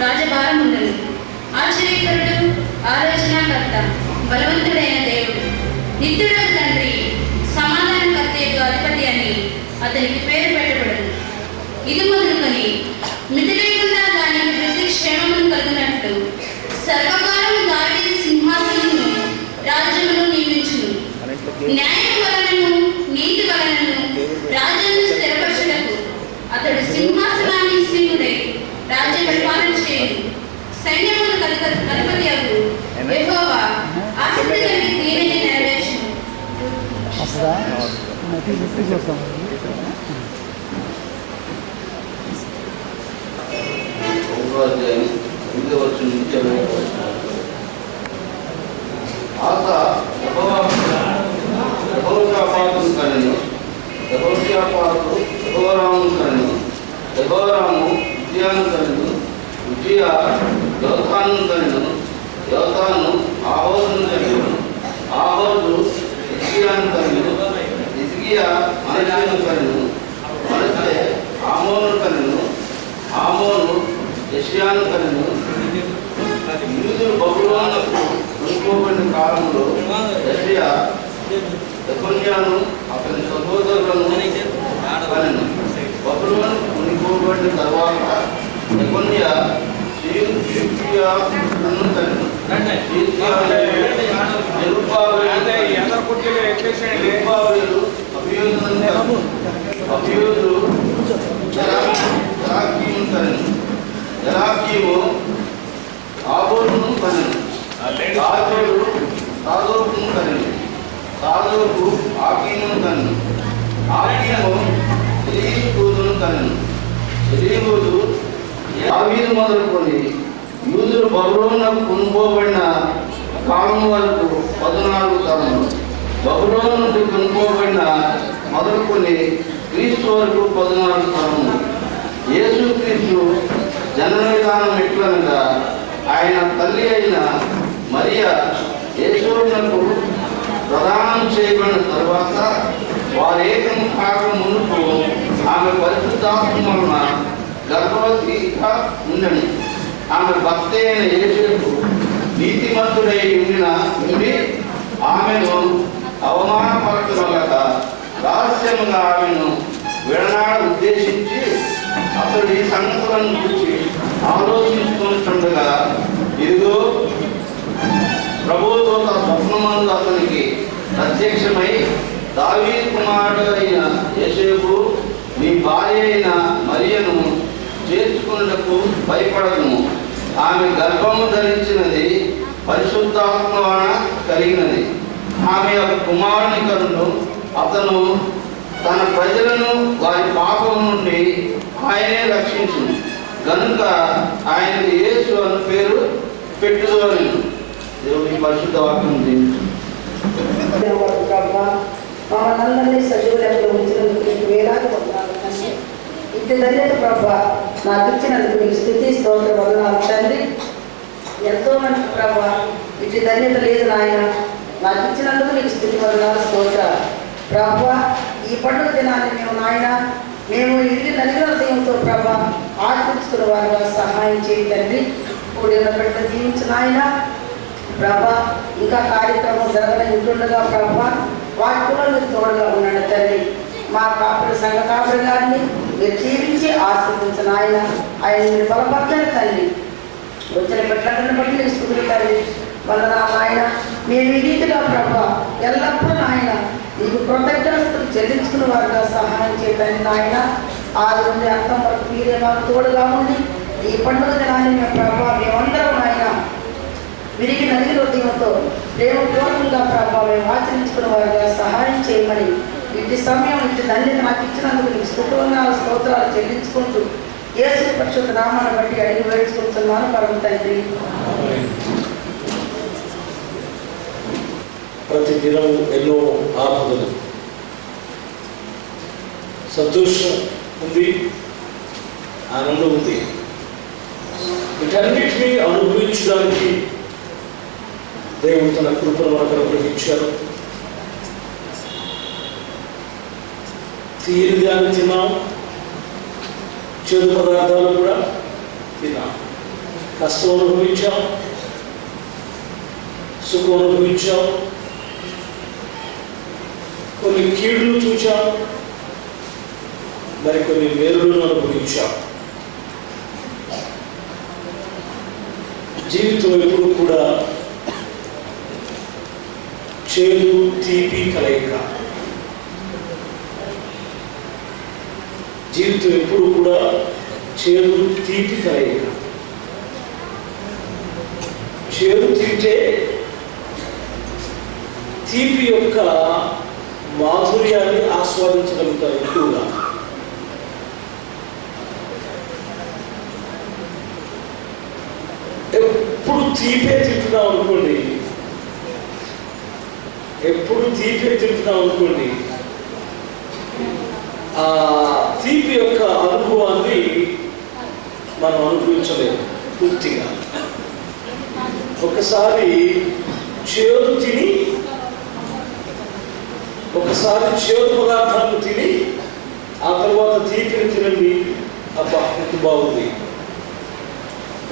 రాజభారం ఉన్నది. ఆశ్చర్యకరుడు, ఆలోచనకర్త, బలవంతుడైన దేవుడు, నిత్యుడైన తండ్రి, సమాధానకర్తకు అధిపతి అని అతనికి పేరు పెట్టబడింది. ఇది మొదలుకొని మితి లేకుండా దానికి వృద్ధి క్షేమమును కలిగినట్లు సర్వకాలము దావీదు సింహాసనమును రాజ్యమును నియమించును. న్యాయం వలనను నీతి వలనను రాజ్యమును స్థిరపరచుటకు అతడు సింహాసనాన్ని సీనుడై రాజ్య పరిపాలన చేయును. సైన్యములకు అధిపతి అగు యెహోవా ఆసక్తి కలిగి దీనిని నెరవేర్చును. యెహోషాపాతును కనెను, యెహోషాపాతు యెహోరామును కనెను, యెహోరాము ఉజ్జియాను కనెను, ఉజ్జియా యోతానును కనెను, యోతాను ఆహోజును కనెను, ఆహోజు హిజ్కియాను కనెను, హిజ్కియా మనష్షేను కనెను, మనష్షే ఆమోనును కనెను, ఆమోను యెషయాను కనెను. యూదులు బబులోనుకు కొనుక్కోబడిన కాలంలో యెషయా యెకొన్యాను అతని సహోదరులను కనెను. బబులోనుకు కొనుక్కోబడిన తర్వాత యెకొన్యా సిద్కియాను కనెను. జెరుబ్బాబెలు అబీయుదు జరాకీమును కనెను. జరాకీము ఆబోరును కనెను. ఆబోరు సాదోకును కనెను. సాదోకు ఆకీమును కనెను. ఆకీము ఎలీహూదును కనెను. ఎలీహూదు దావీదు మొదలుకొని యూదులు బబులోనుకు కొనుక్కోబడిన కాలం వరకు 14 తరములు. బబులోను నుండి కొనుక్కోబడిన మొదలుకొని క్రీస్తు వరకు 14 తరములు. యేసుక్రీస్తు జనన విధానం ఎట్లనగా ఆయన తల్లి అయిన మరియా యేసునకు ప్రదానం చేయబడిన తరువాత వారేకం కాక మునుపు ఆమె పరిశుద్ధాత్మ వలన గర్భవతిగా ఉండని. ఆమె భర్త అయిన యేసుకు నీతిమంతుడై ఉండి ఆమెను అవమానపరచగలక రహస్యముగా ఆమెను విడనాడ ఉద్దేశించి అతడు ఈ సంగతులను గురించి ఆలోచించుకుంటుండగా ఇదిగో ప్రభువు దూత స్వప్నమందు అతనికి ప్రత్యక్షమై, దావీదు కుమారుడు అయిన యోసేపు, నీ భార్య అయిన మరియను చేర్చుకున్నకు భయపడను. ఆమె గర్భము ధరించినది పరిశుద్ధాత్మ వలన కలిగినది. ఆమె ఒక కుమారుని కనును. అతను తన ప్రజలను వారి పాపం నుండి ఆయనే రక్షించును గనుక ఆయనకు యేసు అని పేరు పెట్టుదోని. దేవుని పరిశుద్ధ వాక్యం దీవించు. మమ్మల్ని సజీవులకు ఉంచినందుకు నీకు వేలాది వందనాలు తండ్రి. ఇంటి ధన్యత ప్రభా నాకు ఇచ్చినందుకు నీకు స్తుతి స్తోత్ర వందనాలు తండ్రి. ఎంతో మంది ప్రభా ఇంటి ధన్యత లేదు నాయన, నాకు ఇచ్చినందుకు నీకు స్తుతి వందనాలు స్తోత్ర ప్రభా. ఈ పండుగ దినాన్ని మేము ఇల్లు నలిగిన హృదయంతో ప్రభా ఆచరించుకున్న వారుగా సహాయం చేయి తండ్రి. కూడిన పెట్ట జీవించిన ఆయన ప్రభా, ఇంకా కార్యక్రమం జరగని ఉంటుండగా ప్రభా వాటిలో మీరు తోడుగా ఉన్నాడు తండ్రి. మా కాపురి సంఘ కాపురి గారిని మీరు జీవించి ఆశీర్వదించిన ఆయన మీరు బలపరచండి తండ్రి. వచ్చిన పెట్టలను బట్టి మీరు స్థుతులు తండ్రి. వందనాలు ఆయన. మేము ఈ రీతిగా ప్రభా ఎల్లప్పుడూ నాయన నీకు కృతజ్ఞతలు చెల్లించుకున్న వారుగా సహాయం చేయడానికి నాయన. ఆది నుండి అంతం వరకు మీరే మాకు తోడుగా ఉండి ఈ పండుగ దినాన్ని మేము ప్రభావ మేమందరం నాయన విరిగి నలిగిన హృదయంతో ప్రేమపూర్వకంగా ప్రభావ మేము ఆచరించుకున్న వారుగా సహాయం చేయమని ఇంటి సమయం ఇంటి ధన్యత నాకు ఇచ్చినందుకు నీకు స్తుతువందనాలు స్తోత్రాలు చెల్లించుకుంటూ యేసు పరిశుద్ధ నామాన్ని బట్టి అడిగి వేడుకుంటున్నాను పరమ తండ్రి. ప్రతి దినం ఎన్నో ఆపదలు, సంతోషం ఉంది, ఆనందం ఉంది. వీటన్నిటినీ అనుభవించడానికి దేవుడు తన కృపను మనకు అనుగ్రహించారు. తీరిదాన్ని తిన్నాం, చేదు పదార్థాలు కూడా తిన్నాం. కష్టం అనుభవించాం, సుఖం అనుభవించాం, కొన్ని కీడులు చూచాం, మరికొన్ని మేలులను అనుభవించాం. జీవితం ఎప్పుడు కూడా చేదు తీపి కలయిక. జీవితం ఎప్పుడు కూడా చేదు తీపి కలయిక. చేదు తింటే తీపి యొక్క మాధుర్యాన్ని ఆస్వాదించగలుగుతారు ఎక్కువగా. ఎప్పుడు తీపే తింటున్నాం అనుకోండి, ఆ తీపి యొక్క అనుభవాన్ని మనం అనుభవించలేము పూర్తిగా. ఒకసారి చేదు తిని, ఒకసారి చేదు పదార్థాలను తిని ఆ తర్వాత తీపిని తినండి, అబ్బా ఎంత బాగుంది.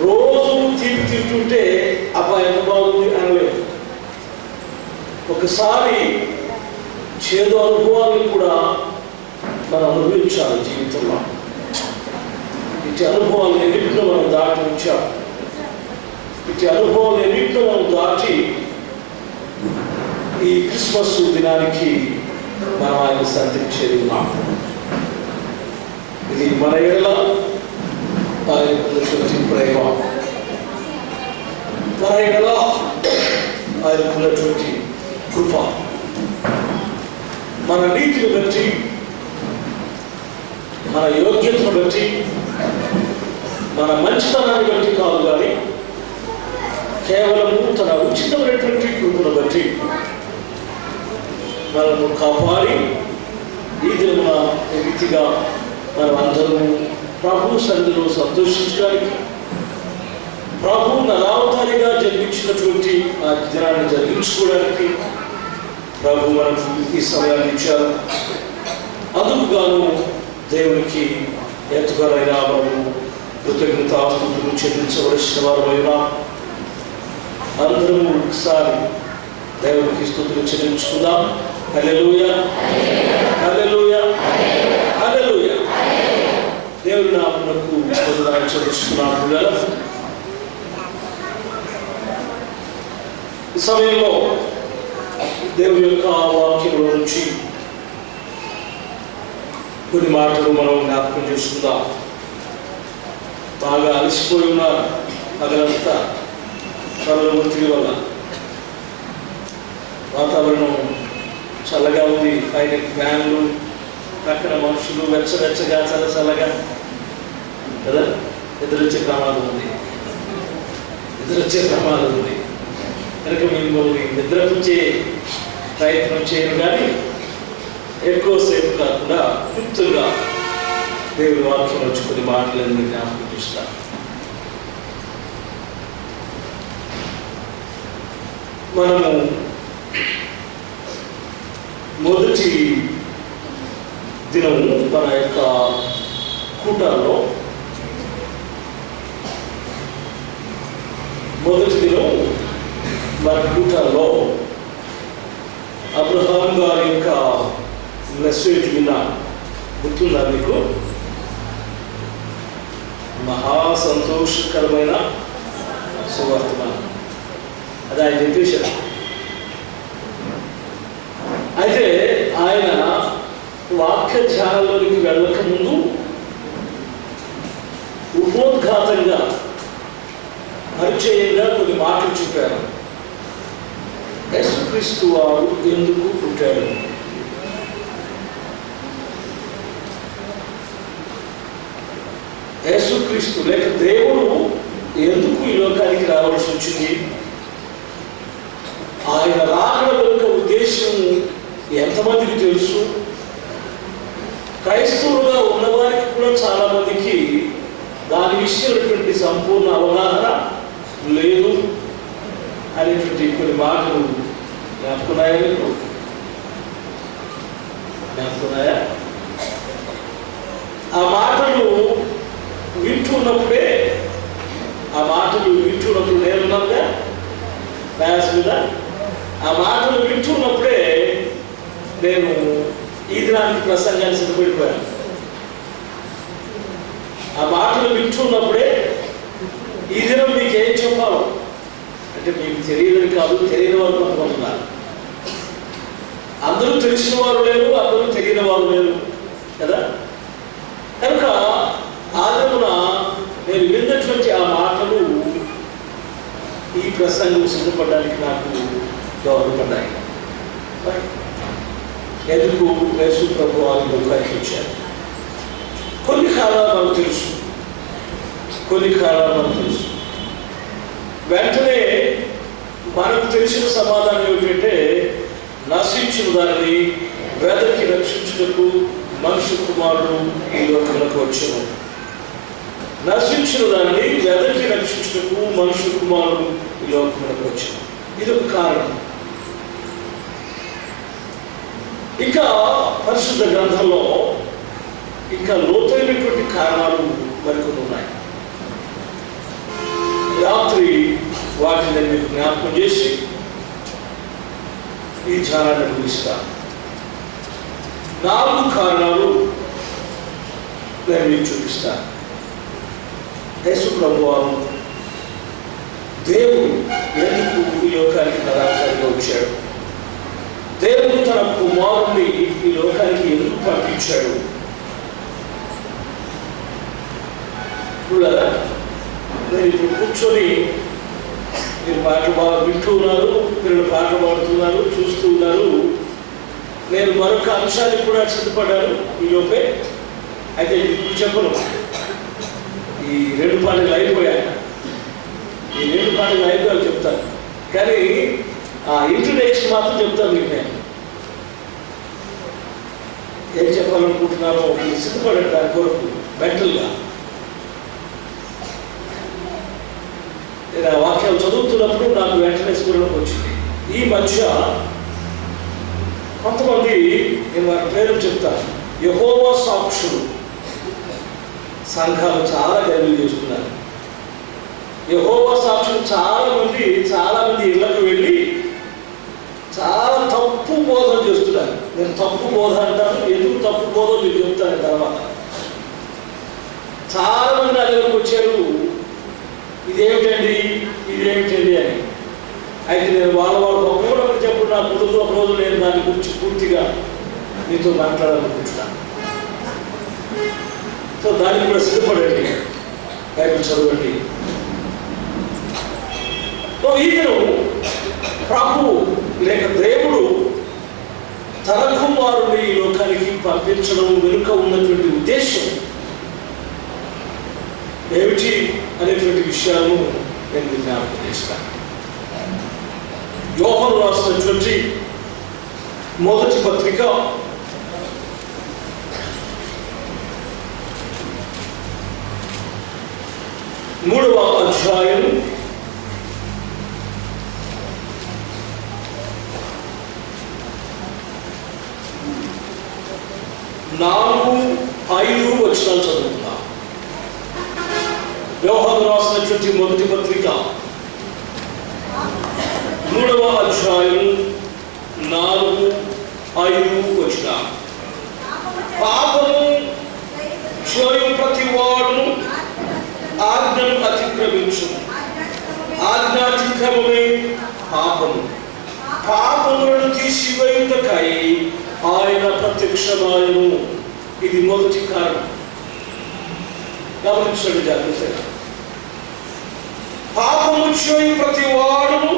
రోజు తీపి తింటుంటే అబ్బా ఎంత బాగుంది అనలేదు. ఒకసారి చేదు అనుభవాన్ని కూడా మనం అనుభవించాలి జీవితంలో. ఇటు అనుభవాలు ఎన్నింటిలో మనం దాటి ఉంచాం. ఇటు అనుభవాలు ఎన్నింటిలో మనం దాటి ఈ క్రిస్మస్ దినానికి మనం ఆయన సన్నిధికి చేరుకున్నాం. ఇది మన ఎడల ఆయనకున్నటువంటి ప్రేమ, మన ఎడల ఆయనకున్నటువంటి కృప. మన నీతిని బట్టి, మన యోగ్యతను బట్టి, మన మంచితనాన్ని బట్టి కాదు, కానీ కేవలము తన ఉచితమైనటువంటి కృపను బట్టి మనము కాపాడి ఈ దినమున రీతిగా మనం అందరము ప్రభు సన్నిధిలో సంతోషించడానికి, ప్రభు నరావతారిగా జన్మించినటువంటి ఆ దినాన్ని జరిగించుకోవడానికి ప్రభు మనకు ఈ సమయాన్ని ఇచ్చారు. అందుకు గాను దేవునికి ఎంతగానైనా మనము కృతజ్ఞతాస్తుతులు చెల్లించవలసిన వారమైనా అందరము ఒకసారి దేవునికి స్తుతులు చెల్లించుకుందాం. హల్లెలూయా, హల్లెలూయా, హల్లెలూయా. దేవుని నామమునకు వందనాలు చెల్లిస్తున్నాను కదా. ఈ సమయంలో దేవుని యొక్క వాక్యంలో నుంచి కొన్ని మాటలు మనం జ్ఞాపకం చేసుకుందాం. బాగా అలసిపోయి ఉన్నారు పగలంతా పనుల ఒత్తిడి వల్ల. వాతావరణం చల్లగా ఉంది, పైన ఫ్యాన్లు, పక్కన మనుషులు వెచ్చగా చల్లగా కదా. ఎదురొచ్చే ప్రమాదం ఉంది కనుక మిమ్మల్ని నిద్రపుచ్చే ప్రయత్నం చేయను, కానీ ఎక్కువసేపు కాకుండా గుర్తుగా దేవుని వాక్యం వచ్చి కొన్ని మాటలన్నీ జ్ఞాపకం చేస్తారు. మనము మొదటి దినము మన యొక్క కూటాల్లో అబ్రహాం గారి యొక్క మెసేజ్ విన్నా గుర్తుందా మీకు? మహా సంతోషకరమైన సువార్తమానం అది ఆయన చెప్పేశారు. అయితే ఆయన వాక్య ధ్యానంలోనికి వెళ్ళక ముందు ఉపోద్ఘాతంగా పరిచయంగా కొన్ని మాటలు చెప్పారు. యేసుక్రీస్తు వారు ఎందుకు పుట్టాడు? యేసుక్రీస్తు లేక దేవుడు ఎందుకు ఈ లోకానికి రావాల్సి వచ్చింది? ఆయన రాకడ యొక్క ఉద్దేశం ఎంతమందికి తెలుసు? క్రైస్తవులుగా ఉన్నవారికి కూడా చాలా మందికి దాని విషయమైనటువంటి సంపూర్ణ అవగాహన లేదు అనేటువంటి కొన్ని మాటలు జ్ఞాపకున్నాయా మీకు? జ్ఞాపకున్నాయా? ఆ మాటలు వింటున్నప్పుడే కదా. ఆ మాటలు వింటున్నప్పుడే నేను ఈ దినానికి ప్రసంగాన్ని సిద్ధపడిపోయాను. ఆ మాటలు వింటున్నప్పుడే ఈ దినం మీకు ఏం చెప్పాలో అంటే మీకు తెలియదని కాదు, తెలియని వారు కొంతమంది ఉన్నారు. అందరూ తెలిసిన వారు లేరు, అందరూ తెలియని వారు లేరు కదా. కనుక ఆ దినమున నేను విన్నటువంటి ఆ మాటలు ఈ ప్రసంగం సిద్ధపడడానికి నాకు దోహదపడ్డాయి. ఎందుకు యేసు ప్రభు వారి లోకానికి వచ్చారు? కొన్ని కాలాలు మనకు తెలుసు, కొన్ని కాలాలు మనకు తెలుసు. వెంటనే మనకు తెలిసిన సమాధానం ఏమిటంటే, నశించిన దానిని వెదకి రక్షించుటకు మనుష్య కుమారుడు ఈ లోకంలోకి వచ్చాను. నశించిన దానిని వెదకి రక్షించుటకు మనుష్య కుమారుడు ఈ లోకంలోకి వచ్చాను. ఇది ఒక కారణం. ఇంకా పరిశుద్ధ గ్రంథంలో ఇంకా లోతైనటువంటి కారణాలు మరికొన్ని ఉన్నాయి. రాత్రి వాటిని నేను మీకు జ్ఞాపకం చేసి ఈ ధ్యానాన్ని ముగిస్తాను. 4 కారణాలు నేను మీకు చూపిస్తాను. యేసు ప్రభువారు దేవుడు ఎందుకు ఈ లోకానికి నరావతారిగా వచ్చాడు, దేవుడు తన కుమారుణ్ణి ఈ లోకానికి ఎందుకు పంపించాడు. చూడాలా, నేను ఇప్పుడు కూర్చొని మీరు పాటలు బాగా వింటూ ఉన్నారు, పిల్లలు పాటలు పాడుతున్నారు, చూస్తూ ఉన్నారు. నేను మరొక అంశానికి కూడా సిద్ధపడ్డాను ఈ లోపే. అయితే ఇప్పుడు చెప్పను, ఈ 2 పాటలు అయిపోయాక, ఈ 2 పాటలు అయిపోయాక చెప్తాను. కానీ ఆ ఇంట్రడక్షన్ మాత్రం చెప్తాను మీకు. నేను ఏం చెప్పాలనుకుంటున్నానో సిద్ధపడండి దాని కొరకు మెంటల్గా. నేను ఆ వాక్యాలు చదువుతున్నప్పుడు నాకు వెంటనే స్ఫురణకు వచ్చింది. ఈ మధ్య కొంతమంది, నేను వారి పేరు చెప్తాను, యెహోవా సాక్షులు సంఘాలు చాలా గర్వం చేస్తున్నారు. యెహోవా సాక్షులు చాలా మంది ఇళ్లకు వెళ్ళి చాలా తప్పు బోధన చేస్తున్నారు. నేను తప్పు బోధ అంటాను, ఎందుకు తప్పు బోధ మీకు చెప్తాను తర్వాత. చాలా మంది నా దగ్గరకు వచ్చారు, ఇదేమిటండి అని. అయితే నేను వాళ్ళ కూడా చెప్పు, నా కుటుంబం ఒక రోజు నేను దాని గురించి పూర్తిగా మీతో మాట్లాడాలనుకుంటున్నాను. సో దానికి కూడా సిద్ధపడండి, బైబిల్ చదవండి. సో ఈ దినం ప్రభు లేక దేవుడు తన కుమారుని ఈ లోకానికి పంపించడం వెనుక ఉన్నటువంటి ఉద్దేశం ఏమిటి అనేటువంటి విషయాలను నేను జ్ఞాపకం చేస్తాను. యోహాను రాసినటువంటి మొదటి పత్రిక 3వ అధ్యాయం 4-5 వచనాలు చదువుతున్నా. యోహాను రాసినటువంటి మొదటి పత్రిక 3వ అధ్యాయం 4-5 వచనాలు. పాపము చేయు ప్రతి వాడును ఆజ్ఞను అతిక్రమించు, ఆజ్ఞాతిక్రమమే పాపము. పాపములను తీసివేయుటకై ఆయన ప్రత్యక్షమాయను. ఇది మొదటి కారణం. గమనించండి జాగ్రత్తగా. పాపము చేయు ప్రతి వాడును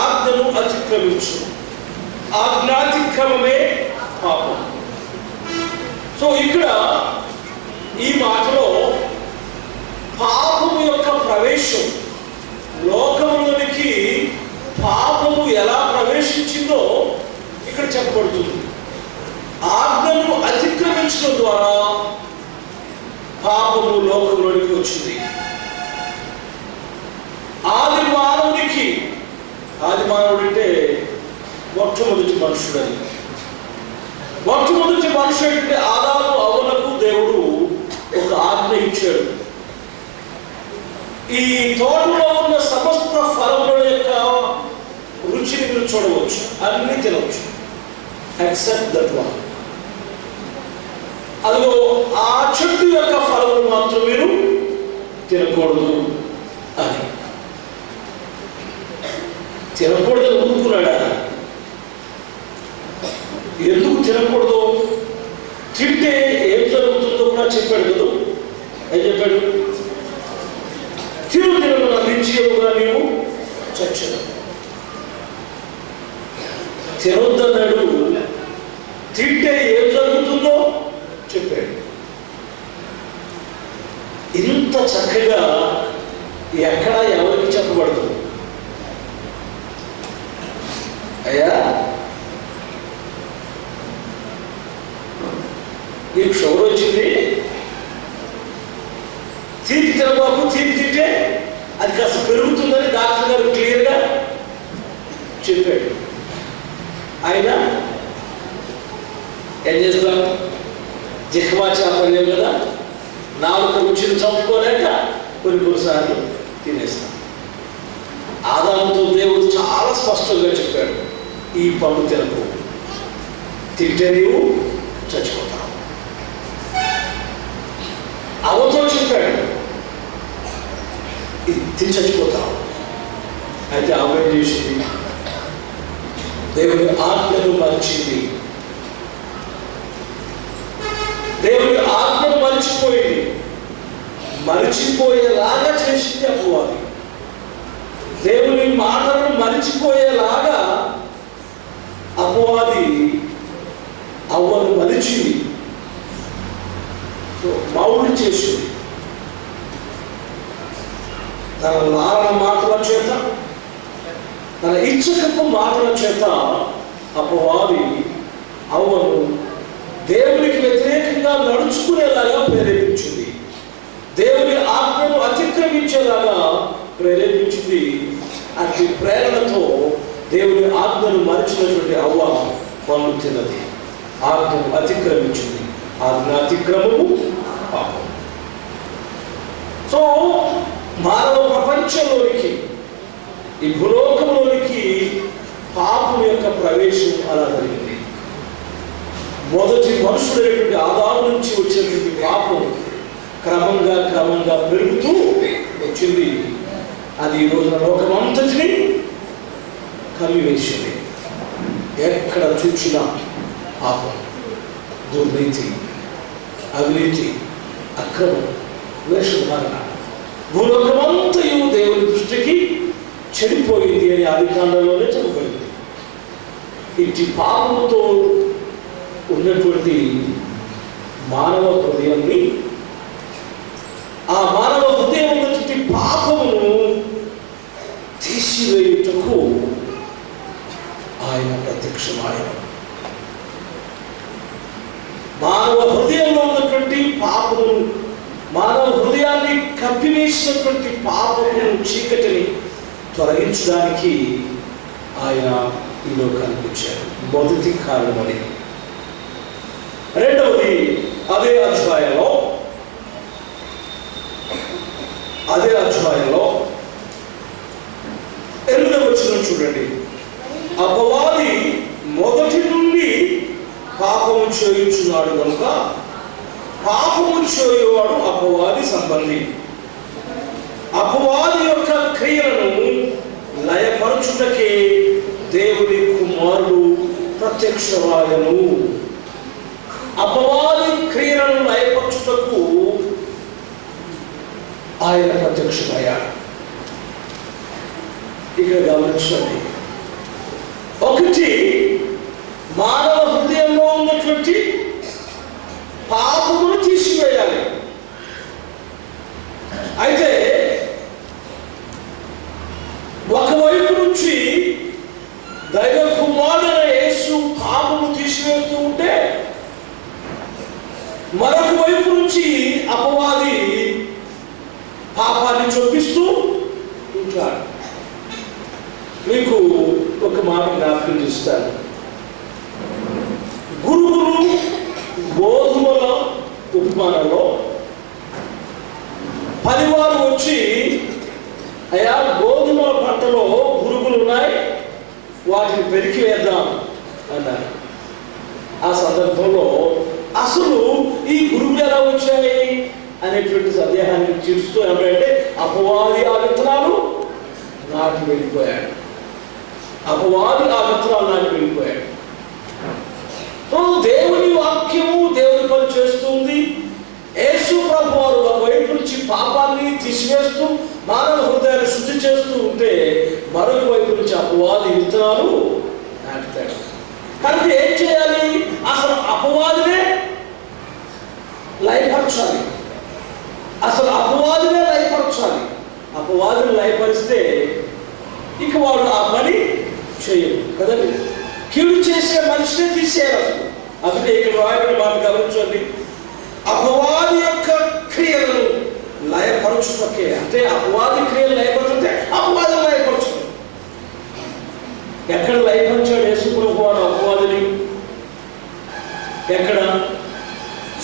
ఆజ్ఞను అతిక్రమించు, ఆజ్ఞాతిక్రమమే పాపం. సో ఇక్కడ ఈ మాటలో పాపము యొక్క ప్రవేశం, లోకంలోనికి పాపము ఎలా ప్రవేశించిందో ఇక్కడ చెప్పబడుతుంది. ఆజ్ఞను అతిక్రమించడం ద్వారా పాపము లోకంలోనికి వచ్చింది. ఆది మానవుడు అంటే మొట్టమొదటి మనుషుడని. మొట్టమొదటి మనుషుడు అంటే ఆదాము అవ్వలకు దేవుడు ఒక ఆజ్ఞ ఇచ్చాడు. ఈ తోటలో ఉన్న సమస్త ఫలముల యొక్క మీరు చూడవచ్చు, అన్ని తినవచ్చు ఎక్సెప్ట్ దట్ వన్. అదిగో ఆ చెట్టు యొక్క ఫలము మాత్రం మీరు తినకూడదు అని. తినకూడదని ఊరుకున్నాడా? ఎందుకు తినకూడదు? తింటే ఏం జరుగుతుందో కూడా చెప్పాడు కదా. ఏం చెప్పాడు? తినను నిశ్చయముగా నీవు చచ్చను. తినొద్దన్నాడు, తింటే ఏం జరుగుతుందో చెప్పాడు. ఇంత చక్కగా ఎక్కడా ఎవరికి చెప్పబడదు. అయ్యా నీకు షుగర్ వచ్చింది, తీపి తినబాబు, తీపి తింటే అది కాస్త పెరుగుతుందని డాక్టర్ గారు క్లియర్గా చెప్పాడు. ఆయన ఏం చేస్తాం? జిహ్వా చాపల్యం కదా, నాలుగు రుచిని చంపుకోలేక కొన్నిసార్లు తినేస్తాం. ఆదాముతో దేవుడు చాలా స్పష్టంగా చెప్పాడు, ఈ పండు తినకు, తింటే నీవు చచ్చిపోతావు. అవతో చెప్పాడు, ఇది తిని చచ్చిపోతావు. అయితే ఆమె చేసింది, దేవుని ఆజ్ఞను మరిచింది. దేవుని ఆజ్ఞను మరిచిపోయింది. మరిచిపోయేలాగా చేసింది అపవాది. దేవుని మాటలను మరిచిపోయేలాగా అపవాది అవ్వను మరిచింది, మౌడు చేసింది. తన లారణ మాటల చేత, తన ఇచ్చకపు మాటల చేత అపవాది అవ్వను దేవునికి వ్యతిరేకంగా నడుచుకునేలాగా ప్రేరేపించింది. దేవుని ఆజ్ఞను అతిక్రమించేలాగా ప్రేరేపించింది. అతి ప్రేరణతో దేవుని ఆజ్ఞను మరిచినటువంటి అవ్వ పండు తిన్నది, ఆజ్ఞను అతిక్రమించింది. ఆజ్ఞ అతిక్రమము పాపం. సో మానవ ప్రపంచంలోనికి, ఈ భూలోకంలోనికి పాపం యొక్క ప్రవేశం అలా జరిగింది. మొదటి మనుషుడైనటువంటి ఆదాము నుంచి వచ్చినటువంటి పాపం క్రమంగా క్రమంగా పెరుగుతూ వచ్చింది. అది ఈ రోజున లోకమంతటిని కలివేసింది. ఎక్కడ చూసినా పాపం, దుర్నీతి, అవినీతి, అక్రమం, వేషధారణ, భూలోకమంతయు దేవుని దృష్టికి చెడిపోయింది అని ఆదికాండంలోనే చెప్పబడింది. ఇట్టి పాపముతో ఉన్నటువంటి మానవ హృదయాన్ని, ఆ మానవ హృదయం ఉన్నటువంటి పాపమును తీసివేయుటకు ఆయన ప్రత్యక్షమాయను. మానవ హృదయంలో ఉన్నటువంటి పాపమును, మానవ హృదయాన్ని కప్పివేసినటువంటి పాపమును, చీకటిని తొలగించడానికి ఆయన ఈ లోకానికి వచ్చారు. మొదటి కారణం అది. రెండవది, అదే అధ్యాయంలో 8వ వచనం చూడండి. అపవాది మొదటి నుండి పాపము చేయుచున్నాడు కనుక పాపము చేయువాడు అపవాది సంబంధి. అపవాది యొక్క క్రియలను లయపరచుటకే దేవుని కుమారుడు ప్రత్యక్షమాయను. అపవాది క్రియలను లయపరచుటకు ఆయన ప్రత్యక్షమయ్యాడు. ఇక్కడ గమనించండి, ఒకటి మానవ హృదయంలో ఉన్నటువంటి పాపమును తీసివేయాలి. అయితే ఒకవైపు నుంచి దైవ కుమారుడైన యేసు పాపము తీసివేస్తూ ఉంటే, మరొక వైపు నుంచి అపవాది పాపాన్ని చొప్పిస్తూ ఉంటాడు. మీకు ఒక మాట జ్ఞాపకం చేస్తాను. గురువులు గోధుమల ఉపమానంలో 10 వారు వచ్చి, అయ్యా గోధుమల పంటలో పురుగులు ఉన్నాయి, వాటిని పెరికి వేద్దాం అన్నారు. ఆ సందర్భంలో అసలు ఈ గురువులు ఎలా వచ్చాయి అనేటువంటి సందేహాన్ని తీరుస్తూ ఏమంటే అపవాది ఆ విత్తనాలు నాటి వెళ్ళిపోయాడు. అపవాది ఆ విత్తనాలు నాటి వెళ్ళిపోయాడు. సో దేవుని వాక్యము దేవుని పని చేస్తుంది. యేసు ప్రభువు వారు ఒకవైపు నుంచి పాపాన్ని తీసివేస్తూ మానవ హృదయాన్ని శుద్ధి చేస్తూ ఉంటే మరొక వైపు నుంచి అపవాది విత్తనాలు నాటుతాడు. కనుక ఏం చేయాలి? అసలు అపవాదినే లయపరచాలి. అసలు అపవాదినే లయపరచాలి. అపవాదిని లయపరిస్తే ఇక వాడు ఆ పని చేయడు కదండి. కీడు చేసే మనిషినే తీసేయాలి అసలు. అందుకే ఇక్కడ రాయబడిన మాట గమనించండి. అపవాది యొక్క క్రియలను లయపరచుటకే, అంటే అపవాది క్రియలు లయపరుచుంటే అపవాదిని లయపరచు. ఎక్కడ లయపరిచాడు యేసు ప్రభువు వారు అపవాదిని? ఎక్కడ?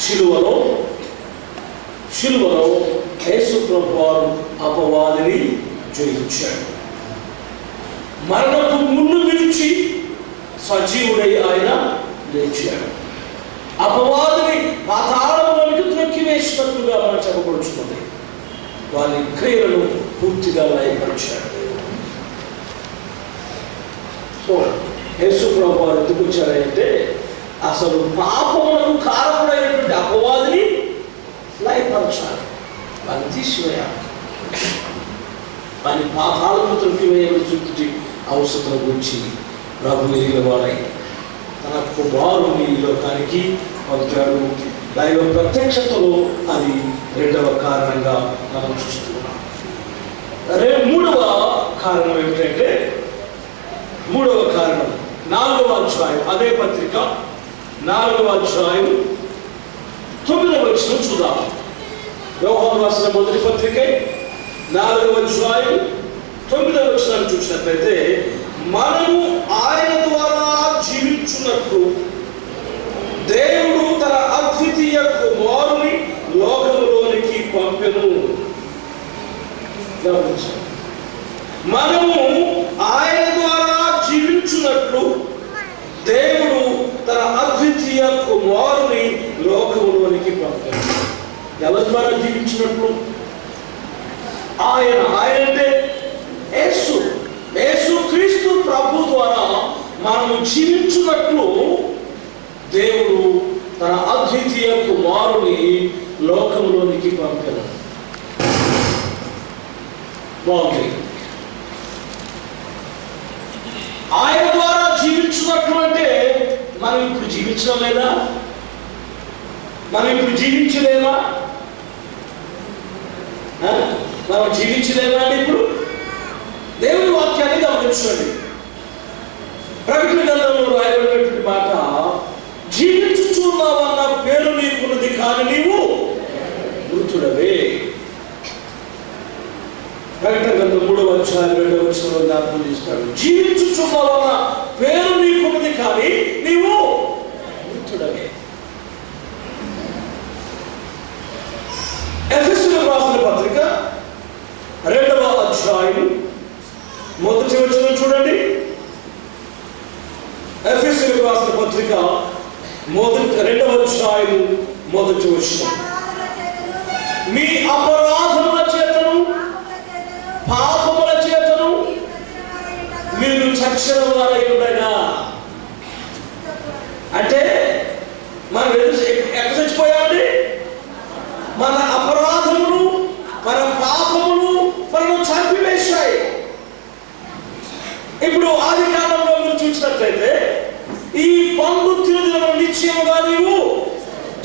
శిలువలో. శిలువలో యేసు ప్రభువు వారు అపవాదిని జయించాడు. మరణపు ముళ్ళు విడిచి సజీవుడై ఆయన లేచాడు. అపవాదిని పాతాళంలోనికి త్రొక్కివేసినట్లుగా మనం చెప్పబడుచున్నది. వారి క్రియలను పూర్తిగా లయపరిచాడు. సో యేసు ప్రభువు వారు ఎందుకు వచ్చారంటే అసలు పాపములకు కారకుడైనటువంటి అపవాదిని లయపరచాలి, వారిని తీసివేయాలి, వారి పాతాళము త్రొక్కివేయాల్సి అవసరం గురించి ప్రభు ఎరిగిన వారై తన కుమారుని ఈ లోకానికి పంపాడు. దైవ ప్రత్యక్షతలో అది రెండవ కారణంగా మనం చూస్తున్నాం. మూడవ కారణం ఏమిటంటే, మూడవ కారణం 4వ అధ్యాయం, అదే పత్రిక 4వ అధ్యాయం 9వ వచనం చూద్దాం. యోహాను రాసిన మొదటి పత్రిక 4వ అధ్యాయం 9వ వచనాన్ని చూసినట్లయితే, మనము ఆయన ద్వారా జీవించున్నట్లు దేవుడు తన అద్వితీయ కుమారుని లోకములోనికి పంపెను. మనము ఆయన ద్వారా జీవించున్నట్లు దేవుడు తన అద్వితీయ కుమారుని లోకములోనికి పంపెను. ఎవరి ద్వారా జీవించినట్లు? ఆయన అంటే యేసు క్రీస్తు ప్రభు ద్వారా మనము జీవించున్నట్లు దేవుడు తన అద్వితీయ కుమారుని లోకములోనికి పంపారు. బాగుంది. ఆయన ద్వారా జీవించున్నట్లు అంటే మనం ఇప్పుడు జీవించడం లేదా? మనం ఇప్పుడు జీవించలేమా? మనం జీవించలేమా అంటే ఇప్పుడు దేవుని వాక్యాన్ని గమనించండి. ప్రకటన గ్రంథంలో రాయబడినటువంటి మాట, జీవించుచున్నావన్న పేరు నీకున్నది కానీ నీవు మృతుడవే. ప్రకటన గ్రంథం 3వ అధ్యాయం 2వ వచనంలో జ్ఞాపకం చేస్తాడు. జీవించుచున్నావన్న పేరు నీకున్నది కానీ నీవు మృతుడవే. ఎఫెసీయులకు రాసిన పత్రిక 2వ అధ్యాయం 1వ వచనం చూడండి. ఎఫెసీయులకు రాసిన పత్రిక 2వ అధ్యాయం 1వ వచనం, మీ అపరాధముల చేతను పాపముల చేతను మీరు చచ్చిన వారై ఉండగా. అంటే మనం ఎక్కడ చచ్చిపోయామండి? మన అపరాధములు, మన పాపములు మనను చంపివేశాయి. ఇప్పుడు ఆది కాలంలో మీరు చూసినట్లయితే, ఈ పండు తినదిన నిశ్చయముగా నీవు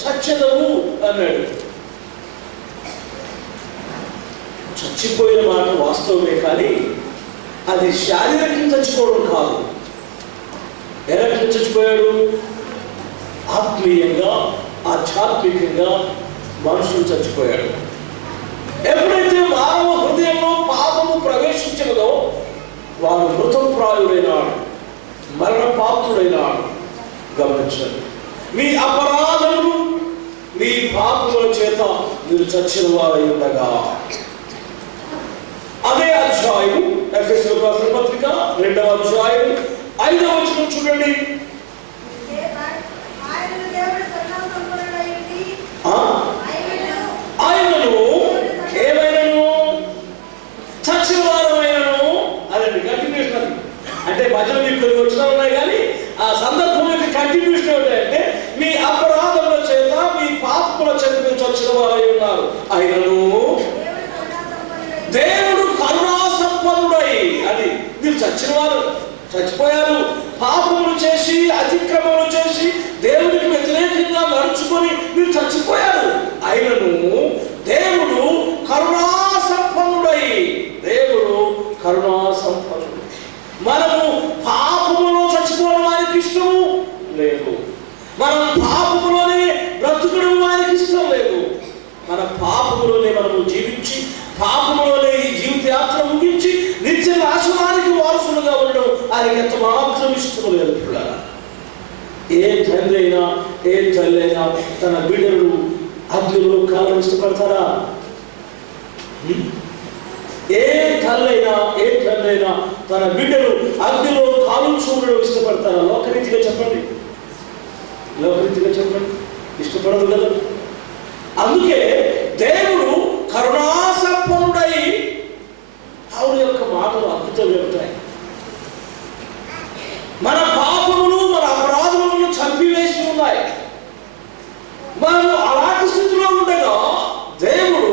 చచ్చెదవు అన్నాడు. చచ్చిపోయిన మాట వాస్తవమే, కానీ అది శారీరకంగా చచ్చిపోవడం కాదు. ఎలా చచ్చిపోయాడు? ఆత్మీయంగా, ఆధ్యాత్మికంగా మనుషులు చచ్చిపోయాడు. ఎప్పుడైతే మానవ హృదయంలో పాపము ప్రవేశించదో వాడు మృతప్రాయుడైనాడు, మరణపాత్రుడైనాడు. గమనించండి. మీ అపరాధములు, మీ పాపముల చేత మీరు చచ్చిన వారై ఉండగా. అదే అధ్యాయం ఎఫెసీయులకు రాసిన పత్రిక 2వ అధ్యాయం చూడండి. ఆయనను ఏమైనను చచ్చిన వారమైనను, అదండి కంటిన్యూషన్. అది అంటే మధ్యలో మీకు కొన్ని వచ్చినా ఉన్నాయి, కానీ ఆ సందర్భం యొక్క కంటిన్యూషన్ ఏమిటంటే మీ అపరాధముల చేత మీ పాపముల చేత మీరు చచ్చిన వారై ఉన్నారు. ఆయనను దేవుడు కరుణా సంపన్నుడై, అది మీరు చచ్చిన వారు, చచ్చిపోయారు, పాపములు చేసి అతిక్రమములు చేసి దేవుడికి వ్యతిరేకంగా నడుచుకొని మీరు చచ్చిపోయారు. ఆయనను దేవుడు కరుణా సంపన్నుడై, దేవుడు కరుణా సంపన్నుడు. మనము పాపములో చచ్చిపోవడం ఆయనకి ఇష్టము లేదు. మనం పాపములోనే బ్రతుకడం ఆయనకి ఇష్టం లేదు. మన పాపములోనే మనము జీవించి పాపములోనే ఈ జీవిత యాత్ర ముగించి నిత్య నాశనానికి వారసులుగా ఉండడం ఆయనకి ఎంత మాత్రం ఇష్టం లేదు. ఏ తండ్రి అయినా ఏ తల్లి అయినా తన బిడ్డలు అగ్నిలో కాలం ఇష్టపడతారా? ఏ తల్లైనా ఏ తండ్రి అయినా తన బిడ్డలు అగ్నిలో కాలు చూడడం ఇష్టపడతారా? లోకరీతిగా చెప్పండి, లోకరీతిగా చెప్పండి, ఇష్టపడదు కదా. అందుకే దేవుడు కరుణా సంపన్నుడై, ఆవిడ యొక్క మాటలు అద్భుతం చెబుతాయి. మన పాపములు మన అపరాధములను చంపివేసి ఉన్నాయి. మనము అలాంటి స్థితిలో ఉండగా దేవుడు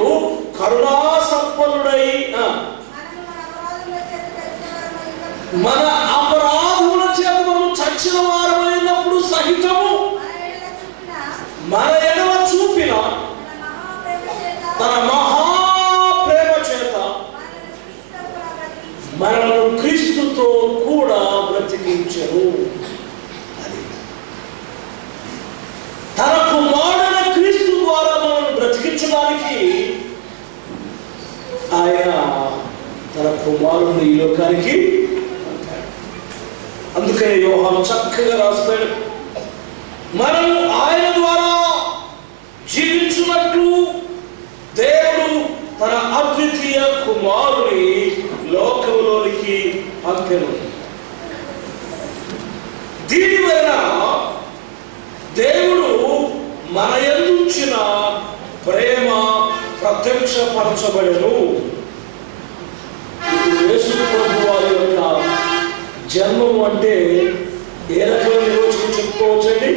కరుణా సంపన్నుడై మన అపరాధముల చేత మనం చచ్చిన వారమైనప్పుడు సహితము మన ఎడమ చూపిన తన మహాప్రేమ చేత మనను క్రీస్తుతో కూడా బ్రతికించెను. అది తన కుమారుడైన క్రీస్తు ద్వారా మనల్ని బ్రతికించడానికి ఆయన తన కుమారుడిని ఈ లోకానికి పంపాడు. అందుకనే యోహాను చక్కగా రాస్తాడు, మనం ఆయన ద్వారా జీవించున్నట్లు దేవుడు తన అద్వితీయ కుమారుని లోకంలోనికి పంపెను. దీని వలన దేవుడు మన యందు ఉంచిన ప్రేమ ప్రత్యక్షపరచబడెను. యేసు ప్రభు వారి యొక్క జన్మం అంటే ఏ రకమైన నిర్వచనం చెప్పుకోవచ్చండి?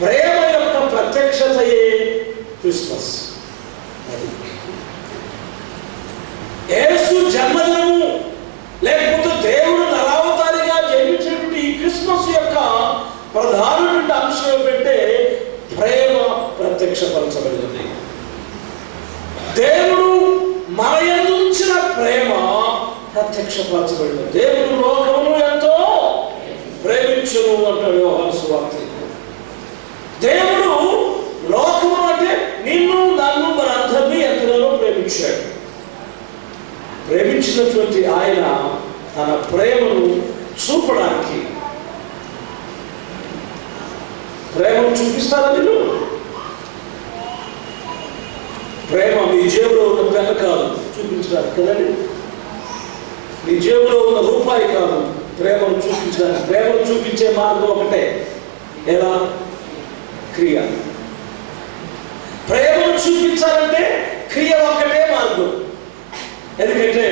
ప్రేమ యొక్క ప్రత్యక్షతయే క్రిస్మస్. యేసు జన్మదినము లేకపోతే దేవుడు నరావతారిగా జన్మించినటువంటి ఈ క్రిస్మస్ యొక్క ప్రధానమైన అంశం ఏమిటంటే ప్రేమ ప్రత్యక్షపరచబడింది. దేవుడు మన యందు ఉంచిన ప్రేమ ప్రత్యక్షపరచబడింది. దేవుడు లోకమును ఎంతో ప్రేమించును అంటాడు యోహాను సువార్త. దేవుడు లోకము అంటే నిన్ను నన్ను మనందరినీ ఎంతగానో ప్రేమించాడు. ప్రేమించినటువంటి ఆయన తన ప్రేమను చూపడానికి, ప్రేమను చూపిస్తారా మీరు? ప్రేమ మీ జేబులో ఉన్న పెన్ను కాదు చూపించడానికి కదండి, మీ జేబులో ఉన్న రూపాయి కాదు ప్రేమను చూపించడానికి. ప్రేమను చూపించే మార్గం ఒకటే, ఎలా? క్రియ. ప్రేమను చూపించాలంటే క్రియ ఒక్కటే మార్గం. ఎందుకంటే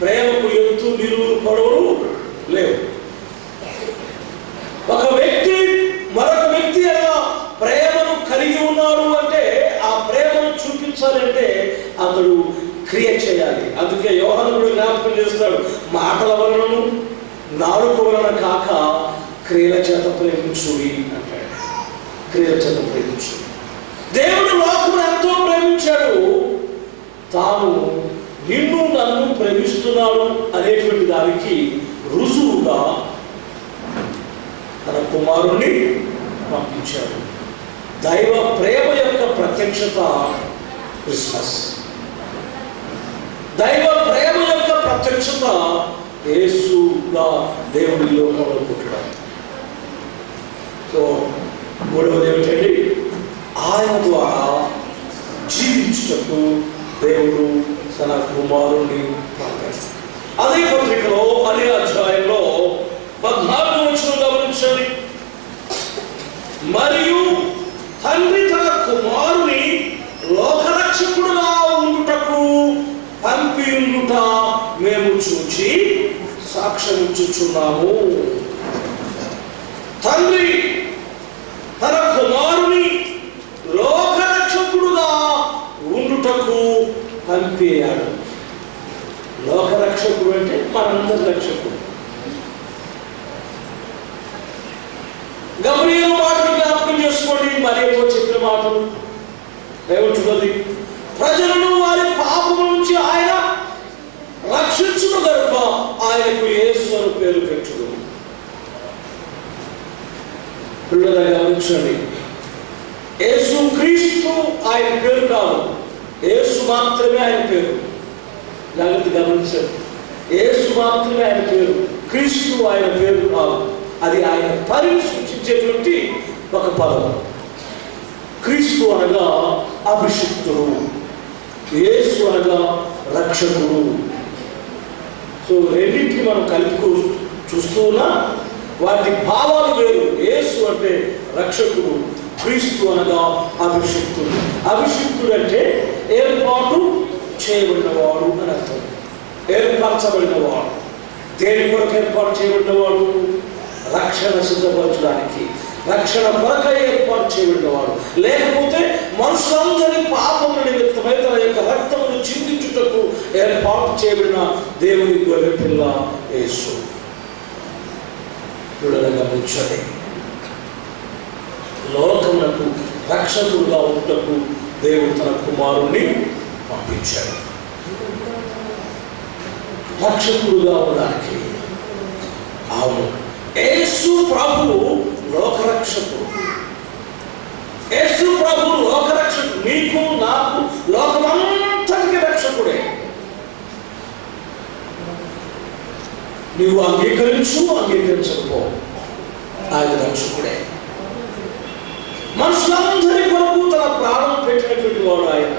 ప్రేమకు ఎత్తు నిలువులు పొడవులు లేవు. ఒక వ్యక్తి మరొక వ్యక్తి ఎలా ప్రేమను కలిగి ఉన్నాడు అంటే ఆ ప్రేమను చూపించాలంటే అతడు క్రియ చేయాలి. అందుకే యోహాను కూడా జ్ఞాపకం చేస్తాడు, మాటల వలనను నాలుక వలన కాక క్రియల చేత ప్రేమించుడి అంటాడు. క్రియల చేత ప్రేమించు. దేవుడు లోకమును ఎంతో ప్రేమించాడు, తాను నిన్ను నన్ను ప్రేమిస్తున్నాడు అనేటువంటి దానికి రుజువుగా తన కుమారుణ్ణి పంపించాడు. దైవ ప్రేమ యొక్క ప్రత్యక్షత క్రిస్మస్. దైవ ప్రేమ యొక్క ప్రత్యక్షత యేసుగా దేవుడి లోకంలో పుట్టడం. సో మూడవది ఏమిటండి? ఆయన ద్వారా జీవించుటకు దేవుడు తన కుమారుణ్ణి పంపాడు. అదే పత్రికలో అదే అధ్యాయంలో 14వ వచనం గమనించండి. సాక్ష్యమిచ్చుచున్నాము. తండ్రి తన కుమారుని లోకరక్షకుడుగా ఉండుటకు పంపేయాడు. లోకరక్షకుడు అంటే మనందరి రక్షకుడు. గబ్రియలు మాటలు జ్ఞాపకం చేసుకోండి. మరియతో చెప్పిన మాటలు ఏమంటున్నది? ప్రజలను వారి పాపము నుంచి ఆయన రక్షించును గనుక ఆయనకు యేసు అని పేరు పెట్టుడు. పిల్లలు గమనించండి, యేసు క్రీస్తు ఆయన పేరు కాదు, యేసు మాత్రమే ఆయన పేరు. జాగ్రత్త గమనించండి, యేసు మాత్రమే ఆయన పేరు, క్రీస్తు ఆయన పేరు కాదు. అది ఆయన పరిని సూచించేటువంటి ఒక పదం. క్రీస్తు అనగా అభిషిక్తుడు, యేసు అనగా రక్షకుడు. సో రెండింటిని మనం కలిపి చూస్తూ ఉన్నా వాటి భావాలు వేరు. యేసు అంటే రక్షకుడు, క్రీస్తు అనగా అభిషిక్తుడు. అభిషిక్తుడు అంటే ఏర్పాటు చేయబడినవాడు అని అర్థం. ఏర్పరచబడినవాడు. దేని కొరకు ఏర్పాటు చేయబడినవాడు? రక్షణ సిద్ధపరచడానికి, రక్షణ కొరక ఏర్పాటు చేయబడినవాడు. లేకపోతే మనుషులందరి పాపముల నిమిత్తమై తన యొక్క రక్తమును చిందించుటకు ఏర్పాటు చేయబడిన దేవుని గొర్రె పిల్ల యేసు. గమనించండి, లోకమునకు రక్షకుడుగా ఉంటకు దేవుడు తన కుమారుణ్ణి పంపించాడు. రక్షకుడుగా ఉండడానికి. అవును, యేసు ప్రభువు లోకరక్షకుడు. యేసు ప్రభువు లోకరక్షకుడు. నీకు నాకు లోకమంతటికి రక్షకుడే. నీవు అంగీకరించు, అంగీకరించకపో, ఆయన రక్షకుడే. మనుషులందరి కొరకు తన ప్రాణం పెట్టినటువంటి వాడు ఆయన.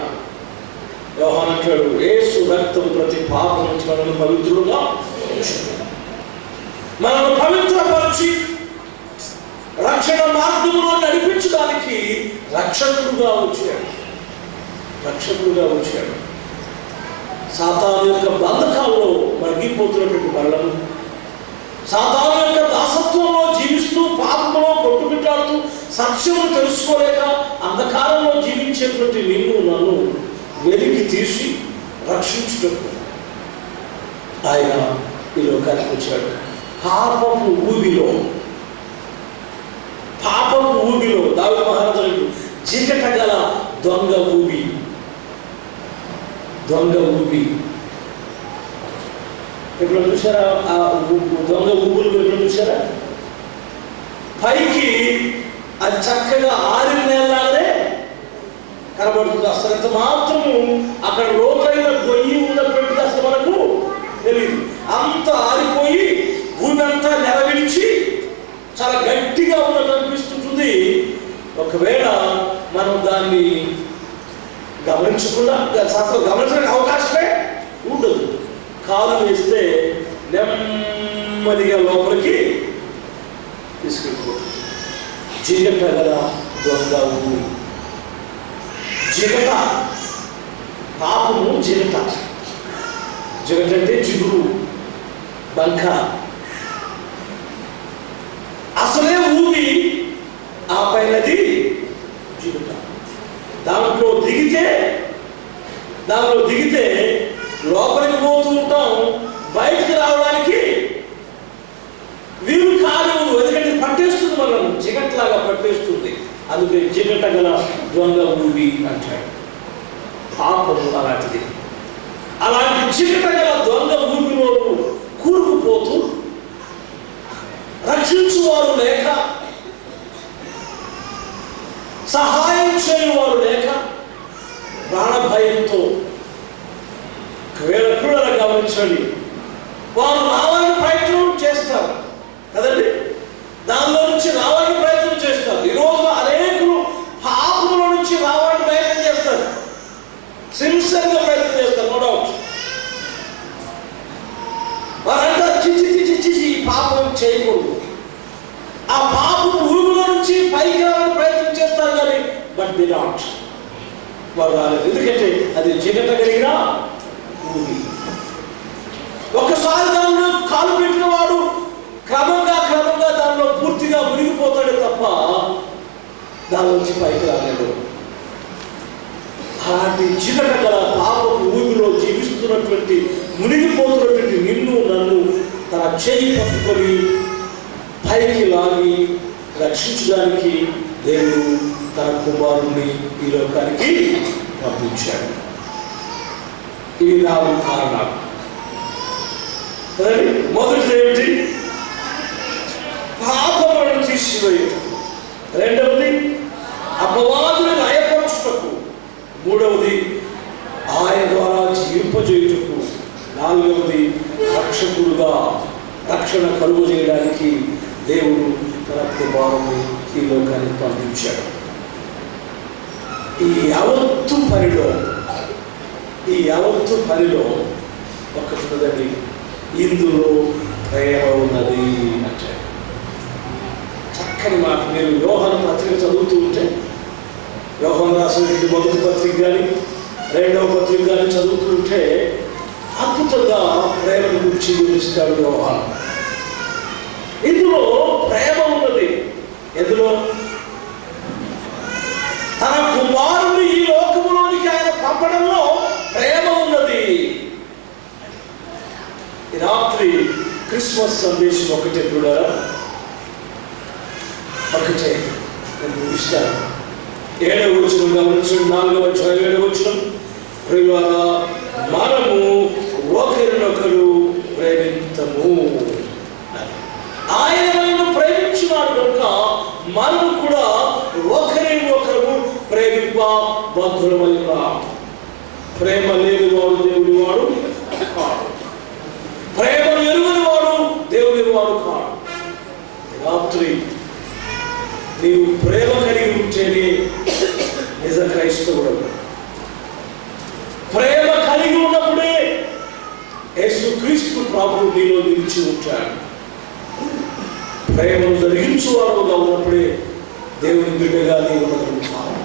యోహాను అంటాడు, యేసు రక్తం ప్రతి పాపం నుంచి మనల్ని పవిత్రులుగా మనల్ని పవిత్రపరిచి రక్షణ మార్గంలో నడిపించడానికి రక్షకుడుగా వచ్చాడు. రక్షకుడుగా వచ్చాడు. సాతాను యొక్క బంధకాల్లో మరిగిపోతున్నటువంటి మరణము, సాతాను యొక్క దాసత్వంలో జీవిస్తూ పాపంలో కొట్టుమిట్టాడుతూ సత్యము తెలుసుకోలేక అంధకారంలో జీవించేటువంటి నిన్ను నన్ను వెలికి తీసి రక్షించుటకు ఆయన ఈ లోకానికి వచ్చాడు. పాపపు ఊబిలో దావీదు మహారాజులకు చీకట గల దొంగ ఊబి ఎప్పుడు చూసారా? ఆ దొంగ ఊబులు ఎప్పుడు చూసారా? పైకి అది చక్కగా ఆరిన నేలలాగే కనబడుతుంది. అసలు ఎంత మాత్రము అక్కడ లోతైన గొయ్యి ఉన్నటువంటి అసలు మనకు తెలియదు. అంత ఆరిపోయి భూమి అంతా నెరవేర్చి చాలా గట్టిగా ఉన్నట్టు అనిపిస్తుంటుంది. ఒకవేళ మనం దాన్ని గమనించకుండా గమనించడానికి అవకాశమే ఉండదు. కాలు వేస్తే నెమ్మదిగా లోపలికి తీసుకెళ్ళిపోతుంది. చీకట కదా దొంగ ఊరు. జిగట, పాపము జిగట. జిగట అంటే జిగురు, బంక. అసలే ఊపి ఆ పైనది జిగట. దాంట్లో దిగితే లోపలికి పోతూ ఉంటాం, బయటికి రావడానికి వీలు కాదు. ఎందుకంటే పట్టేస్తుంది, మనం జిగట్లాగా పట్టేస్తుంది. అందుకే జిగట గల దొంగ ఊబి అంటాడు. పాపము అలాంటిది. అలాంటి జిగట గల దొంగ ఊబిలో కూరుకుపోతూ రక్షించువారు లేక, సహాయం చేయవారు లేక, ప్రాణభయంతో వేళ గమనించండి, వారు రావాలని ప్రయత్నం చేస్తారు కదండి. దానిలో నుంచి రావాలని ప్రయత్నం చేస్తారు. ఈ రోజు అనేకులు పాపముల నుంచి రావాలని ప్రయత్నం చేస్తారు, సిన్సియర్గా ప్రయత్నం చేస్తారు. No doubt. వారంతా చిచ్చి ఈ పాపం చేయకూడదు, ఆ పాపం ఊరులో నుంచి పైకి రావాలని ప్రయత్నం చేస్తారు కానీ బట్ ది నాట్. వారు రాలేదు. ఎందుకంటే అది జిగట కలిగిన ఊరి. ఒకసారి దానిలో కాలు మునిగిపోతున్నటువంటి నిన్ను నన్ను తన చేయి పట్టుకొని పైకి లాగి రక్షించడానికి దేవుడు తన కుమారుణ్ణి ఈ లోకానికి పంపించాడు. ఇవి 4 కారణాలు. మొదటిది ఏమిటి? పాపములను తీసివేయుటకు. రెండవది అపవాదులను నయపరచుటకు. మూడవది ఆయన ద్వారా జీవింపజేయుటకు. నాలుగవది రక్షకుడుగా రక్షణ కలుగు చేయడానికి దేవుడు తన కుమారుని ఈ లోకానికి పంపించాడు. ఈ యావత్తు పనిలో ఒకటి ఇందులో ప్రేమ ఉన్నది అంటే చక్కని మాట. మీరు యోహాను పత్రిక చదువుతూ ఉంటే, యోహాను రాసిన మొదటి పత్రిక కానీ 2వ పత్రిక కానీ చదువుతూ ఉంటే అద్భుతంగా ప్రేమను గురించి వివరిస్తాడు యోహాను. ఇందులో ప్రేమ ఉన్నది. ఎందులో? తన కుమారుని ఈ లోకములోనికి ఆయన పంపడంలో ప్రేమ ఉన్నది. ఈ రాత్రి క్రిస్మస్ సందేశం ఒకటే చూడారా? ఒకటే నేను చూపిస్తాను. 7వ వచనం గమనించండి. 4వ అధ్యాయం 7వ వచనం. ప్రియులారా, మనము ఒకరినొకరు ప్రేమించము. ఆయన మనల్ని ప్రేమించినాడు కనుక మనం కూడా ఒకరినొకరు ప్రేమింప బద్ధులమైన. ప్రేమ లేని వాడు దేవుని వాడు కాడు. ప్రేమను ఎరుగని వాడు దేవుని వాడు కాడు. రాత్రి నీవు ప్రేమ కలిగి ఉంటేనే నిజ క్రైస్తవుడు. ప్రేమ కలిగి ఉన్నప్పుడే యేసుక్రీస్తు ప్రభువు నీలో నిలిచి ఉంటాడు. ప్రేమను జరిగించువాడుగా ఉన్నప్పుడే దేవుని బిడ్డగా నీవు బతుకుతావు.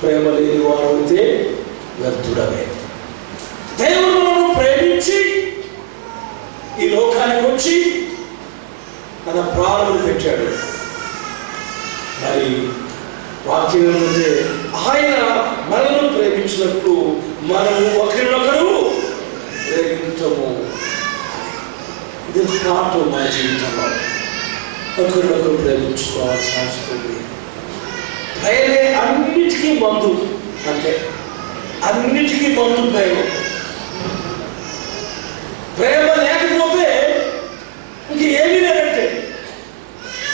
ప్రేమ లేని వాడు అయితే వ్యర్థుడమే. దేవుడు మనల్ని ప్రేమించి ఈ లోకానికి వచ్చి తన ప్రాణములు పెట్టాడు. మరి వాక్యం ఏంటంటే ఆయన మనల్ని ప్రేమించినప్పుడు మనము ఒకరినొకరు ప్రేమించము. ఇది పాట మన జీవితంలో. ఒకరినొకరు ప్రేమించుకోవాల్సిన అవసరం ఉంది. ప్రేమే అన్నిటికీ మందు. అంటే అన్నిటికీ మందు ప్రేమ. ప్రేమ లేకపోతే ఇంక ఏమీ లేదంటే.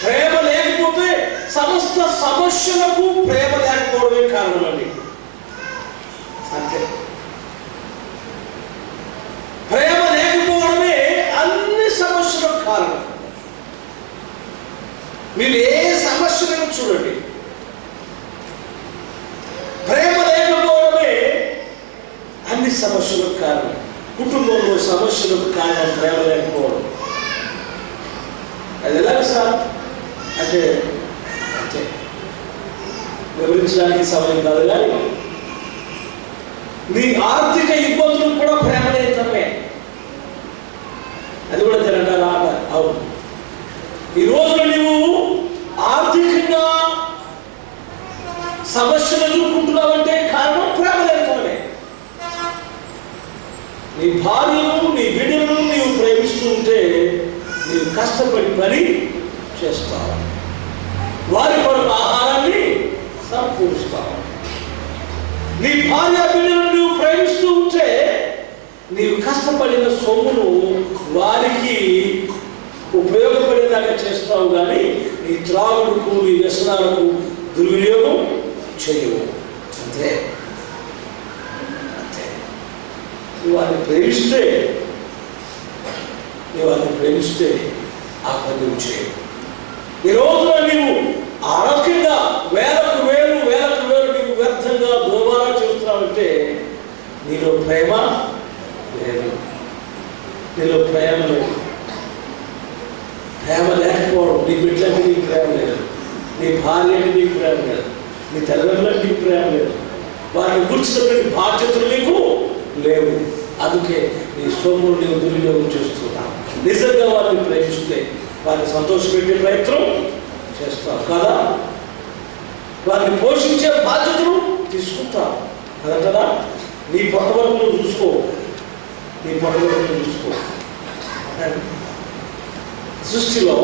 ప్రేమ లేకపోతే సమస్త సమస్యలకు ప్రేమ లేకపోవడమే కారణం అండి. అంతే. ప్రేమ లేకపోవడమే అన్ని సమస్యలకు కారణం. మీరు ఏ సమస్యలను చూడండి, ప్రేమ లేకపోవడమే అన్ని సమస్యలకు కారణం. కుటుంబంలో సమస్యలకు కారణం ప్రేమ లేకపోవడం. అది ఎలా సార్ అంటే అంటే వివరించడానికి సమయం కాదు. కానీ నీ ఆర్థిక ఇబ్బందులు కూడా ప్రేమ లేనితనమే. అది కూడా తినడా? అవును. ఈ రోజున నీవు ఆర్థికంగా సమస్యలు ఎదుర్కొంటున్నావంటే కారణం ప్రేమ లేకపోవడమే. నీ భార్యను నీ బిడ్డలను నీవు ప్రేమిస్తూ ఉంటే నీవు కష్టపడి పని చేస్తావు. వారి కొరకు ఆహారాన్ని సమకూరుస్తావు. నీ భార్య బిడ్డలను నీవు ప్రేమిస్తూ ఉంటే నీవు కష్టపడిన సొమ్మును వారికి ఉపయోగపడేలాగా చేస్తావు. కానీ నీ త్రాగుడుకు నీ వ్యసనాలకు దుర్వినియోగం చేయవు. అంతే అంతే. నువ్వు వారిని ప్రేమిస్తే ఆ పని నువ్వు చేయవు. ఈ రోజున నీవు ఆరోగ్యంగా వేలకు వేలు నీవు వ్యర్థంగా దుర్మార్గం చేస్తున్నావంటే నీలో ప్రేమ లేదు. నీలో ప్రేమ లేదు. ప్రేమ లేకపోవడం. నీ బిడ్డలకి నీకు ప్రేమ లేదు. నీ భార్యకి నీకు ప్రేమ లేదు. నీ తల్లిదండ్రులకు నీకు ప్రేమ లేదు. వారిని గుర్చినటువంటి బాధ్యతలు నీకు లేవు. అందుకే నీ సొమ్మును నీవు దుర్వినియోగం చేస్తున్నావు. నిజంగా వారిని ప్రేమిస్తే వారిని సంతోషపెట్టే ప్రయత్నం చేస్తావు కదా. వారిని పోషించే బాధ్యతలు తీసుకుంటావు కదా. నీ పొట్ట వరకు నువ్వు చూసుకో. నీ పట్టుదలను చూసుకో. సృష్టిలో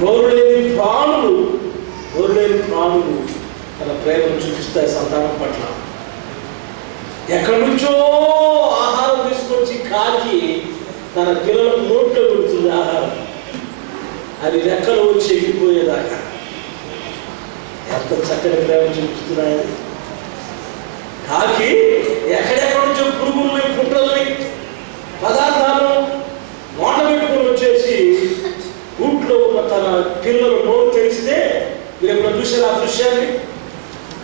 నోరు లేని ప్రాణులు తన ప్రేమను చూపిస్తాయి సంతానం పట్ల. ఎక్కడి నుంచో ఆహారం తీసుకొచ్చి కాకి తన పిల్లలకు నోట్లో పెడుతుంది ఆహారం. అది రెక్కలు వచ్చి ఎగిరిపోయేదాకా ఎంత చక్కటి ప్రేమ చూపిస్తున్నాయి. కాకి ఎక్కడెక్కడి నుంచో పురుగుల్ని పుట్టలని పదార్థాలను మూట పెట్టుకుని వచ్చేసి గూట్లో ఉన్న తన పిల్లలు నోరు తెరిస్తే మీరు ఎప్పుడు చూసారు ఆ దృశ్యాన్ని?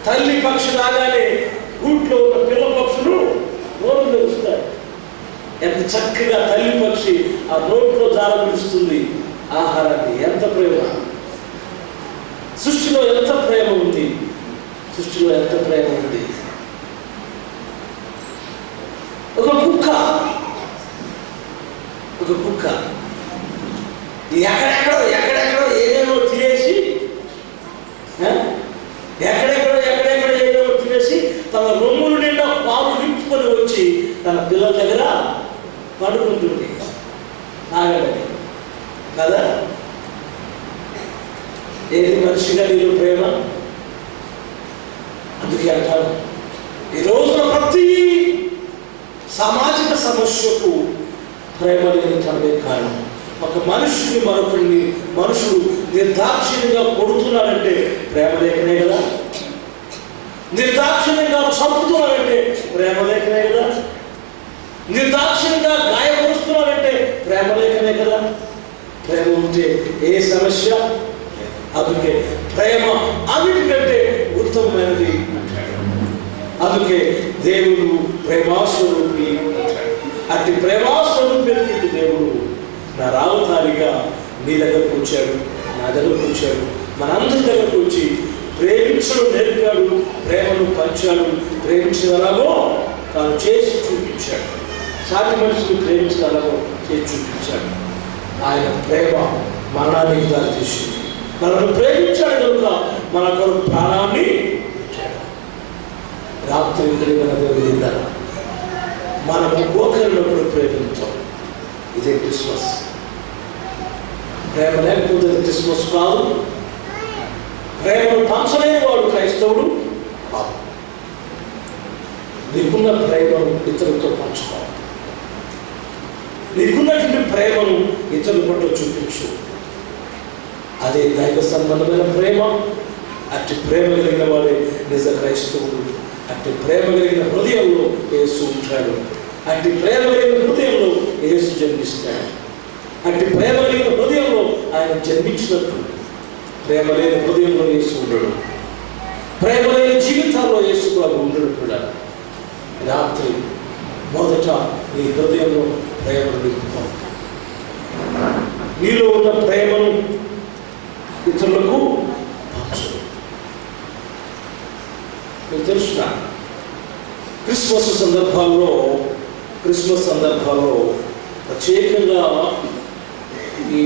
తల్లి పక్షి రాగానే గూట్లో ఉన్న పిల్ల పక్షులు నోరు తెరుస్తాయి. ఎంత చక్కగా తల్లి పక్షి ఆ నోట్లో జారపిలుస్తుంది ఆహారాన్ని. ఎంత ప్రేమ! సృష్టిలో ఎంత ప్రేమ ఉంది, సృష్టిలో ఎంత ప్రేమ ఉంది. ఒక కుక్క ఎక్కడెక్కడో ఏదేమో తినేసి తన రొమ్ముల నిండా పాలు నింపుకొని వచ్చి తన పిల్లల దగ్గర పడుకుంటుంది నాగలని కదా. ఏది మనిషిగా నీరు ప్రేమ? అందుకే అంటాను, ఈ రోజున ప్రతి సామాజిక సమస్యకు ప్రేమ లేని తనమే కారణం. ఒక మనుషుని మరొకరిని మనుషుడు నిర్దాక్షిణ్యంగా కొడుతున్నాడంటే ప్రేమ లేకనే కదా. నిర్దాక్షిణ్యంగా చంపుతున్నాడంటే ప్రేమ లేకనే కదా. నిర్దాక్షిణ్యంగా గాయపరుస్తున్నాడంటే ప్రేమ లేకనే కదా. ప్రేమ ఉంటే ఏ సమస్య. అందుకే ప్రేమ అన్నిటికంటే ఉత్తమమైనది అంటాడు. అందుకే దేవుడు ప్రేమాస్వరూపి అంటాడు. అట్టి ప్రేమాస్వరూపి దేవుడు నా రావతారిగా నీ దగ్గరకు వచ్చాడు, నా దగ్గరకు వచ్చాడు, మనందరి దగ్గరకు వచ్చి ప్రేమించడం నేర్పాడు, ప్రేమను పంచాడు. ప్రేమించగలగో తాను చేసి చూపించాడు. సాటి మనుషులు ప్రేమించగలగో చేసి చూపించాడు. ఆయన ప్రేమ మరణానికి దారి తీసింది. మనల్ని ప్రేమించాడు కనుక మన కొరకు ప్రాణాన్ని ఇచ్చాడు. రాత్రి కలిగిన మనము ఒకరినొకరు ప్రేమించాం. ఇదే క్రిస్మస్. ప్రేమ లేకపోతే క్రిస్మస్ కాదు. ప్రేమను పంచలేని వాడు క్రైస్తవుడు కాదు. నీకున్న ప్రేమను ఇతరులతో పంచుకోవాలి. నీకున్నటువంటి ప్రేమను ఇతరుల పట్ల చూపించు. అదే దైవ సంబంధమైన ప్రేమ. అట్టి ప్రేమ కలిగిన వాడే నిజ క్రైస్తవుడు. అట్టి ప్రేమ కలిగిన హృదయంలో యేసు ఉంటాడు. అట్టి ప్రేమ కలిగిన హృదయంలో యేసు జన్మిస్తాడు. అట్టి ప్రేమ కలిగిన హృదయంలో ఆయన జన్మించినట్టు ప్రేమ లేని హృదయంలో యేసు ఉండడు. ప్రేమ లేని జీవితాల్లో యేసు ప్రభు ఉండడు కూడా. రాత్రి మొదట నీ హృదయంలో ప్రేమను నింపుకో. నీలో ఉన్న ప్రేమను ఇతరులకు పంచు. మీకు తెలుసునా, క్రిస్మస్ సందర్భాల్లో ప్రత్యేకంగా ఈ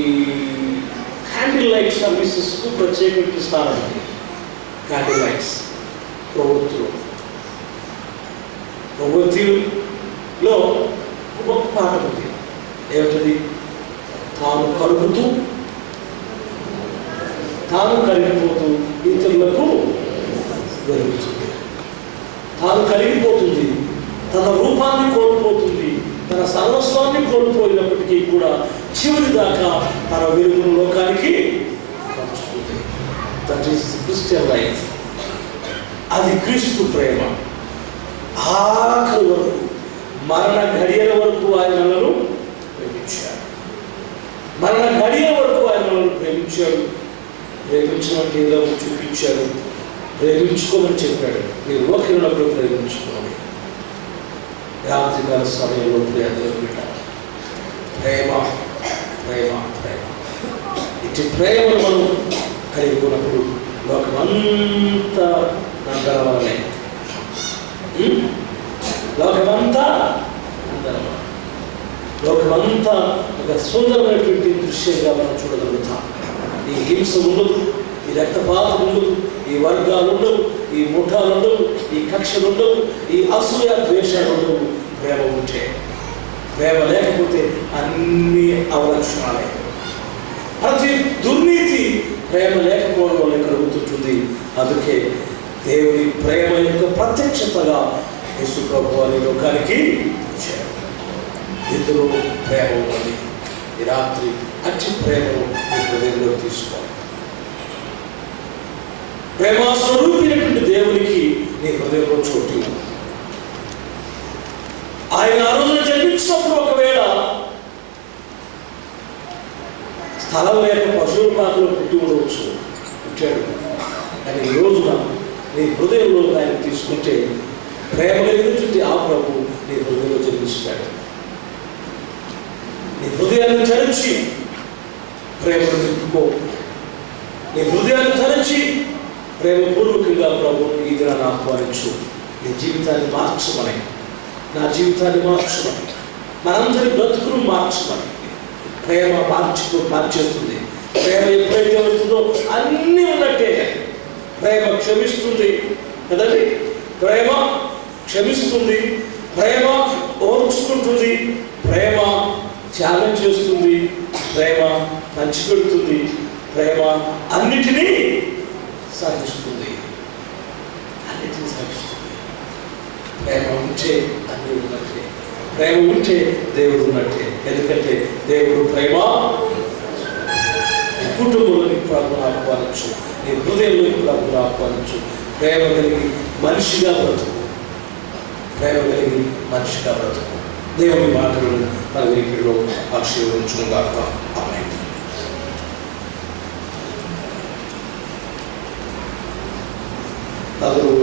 క్యాండిల్ లైట్ సర్వీసెస్కు ప్రత్యేకంగా ఇస్తారండి. క్యాండిల్ లైట్స్ ప్రవృత్తిలో ఒక పాట ఉంది. ఏమిటది? తాను కలుగుతూ తాను కరిగిపోతూ ఇతరులకు వెలుగుతుంది. తాను కరిగిపోతుంది, తన రూపాన్ని కోల్పోతుంది, తన సర్వస్వాన్ని కోల్పోయినప్పటికీ కూడా చివరి దాకా తన వెలుగును లోకానికి పంచుతుంది. That is Christian life. అది క్రీస్తు ప్రేమ. ఆఖరి వరకు, మరణ ఘడియల వరకు ఆయన నన్ను ప్రేమించాడు. మరణ ఘడియల వరకు ఆయన నన్ను ప్రేమించాడు. ప్రేమించమని ఏదో చూపించాడు. ప్రేమించుకోమని చెప్పాడు. మీరు ఒకరినప్పుడు ప్రేమించుకోండి. రాత్రికాల సమయంలో ప్రేమించాలి. ప్రేమ ప్రేమ ప్రేమ ఇటు ప్రేమను మనం కలిగినప్పుడు లోకమంతా నందనవలనే. లోకమంతా నందనవలన. లోకమంతా ఒక సుందరమైనటువంటి దృశ్యంగా మనం చూడగలుగుతాం. ఈ హింస ఉండదు, ఈ రక్తపాతం ఉండదు, ఈ వర్గాలు ఉండవు, ఈ ముఠాలు ఉండవు, ఈ కక్షలు ఉండవు, ఈ అసూయ ద్వేషాలు ఉండవు. ప్రేమ ఉంటే ప్రేమ లేకపోతే అన్ని అవలక్షణాలే. ప్రతి దుర్నీతి ప్రేమ లేకపోవడం వల్ల కలుగుతుంటుంది. అందుకే దేవుని ప్రేమ యొక్క ప్రత్యక్షతగా యేసు ప్రభువు అనే లోకానికి వచ్చారు. ఇందులో ప్రేమ ఉన్నది. ఈ రాత్రి అట్టి ప్రేమను మీ హృదయంలో తీసుకోవాలి. ప్రేమ స్వరూపినటువంటి దేవునికి నీ హృదయంలో చోటు. ఆయన ఆ రోజున జన్మించినప్పుడు ఒకవేళ స్థలం లేక పశువుల పాకలో పుట్టి ఉండవచ్చు, పుట్టాడు. కానీ ఈ రోజున నీ హృదయంలో ఆయన తీసుకుంటే ప్రేమ కలిగినటువంటి ఆ ప్రభు నీ హృదయంలో జన్మిస్తాడు. నీ హృదయాన్ని తరించి ప్రేమను నింపుకో. నీ హృదయాన్ని తరించి ప్రేమపూర్వకంగా ప్రభువును ఈ దినాన్ని ఆహ్వానించు. నీ జీవితాన్ని మార్చమని, నా జీవితాన్ని మార్చమని, మనందరి బ్రతుకును మార్చమని. ప్రేమ మార్చేస్తుంది. ప్రేమ ఎప్పుడైతే వస్తుందో అన్నీ ఉన్నట్టే. ప్రేమ క్షమిస్తుంది కదండి, ప్రేమ క్షమిస్తుంది, ప్రేమ ఓర్చుకుంటుంది, ప్రేమ త్యాగం చేస్తుంది, ప్రేమ పంచిపెడుతుంది, ప్రేమ అన్నిటినీ సాధిస్తుంది. అన్నిటినీ సాధిస్తుంది. ప్రేమ ఉంటే అన్నీ ఉన్నట్టే. ప్రేమ ఉంటే దేవుడు ఉన్నట్టే. ఎందుకంటే దేవుడు ప్రేమ. నీ కుటుంబంలోని ప్రభువును ఆహ్వానించు, నీ హృదయంలోని ప్రభువును ఆహ్వానించు. ప్రేమ కలిగి మనిషిగా బ్రతుకు. ప్రేమ కలిగి మనిషిగా బ్రతుకు. దేవుని మాటలను మన వినికిడిలో ఆశీర్వదించుగాక. ఆమేన్. అందరూ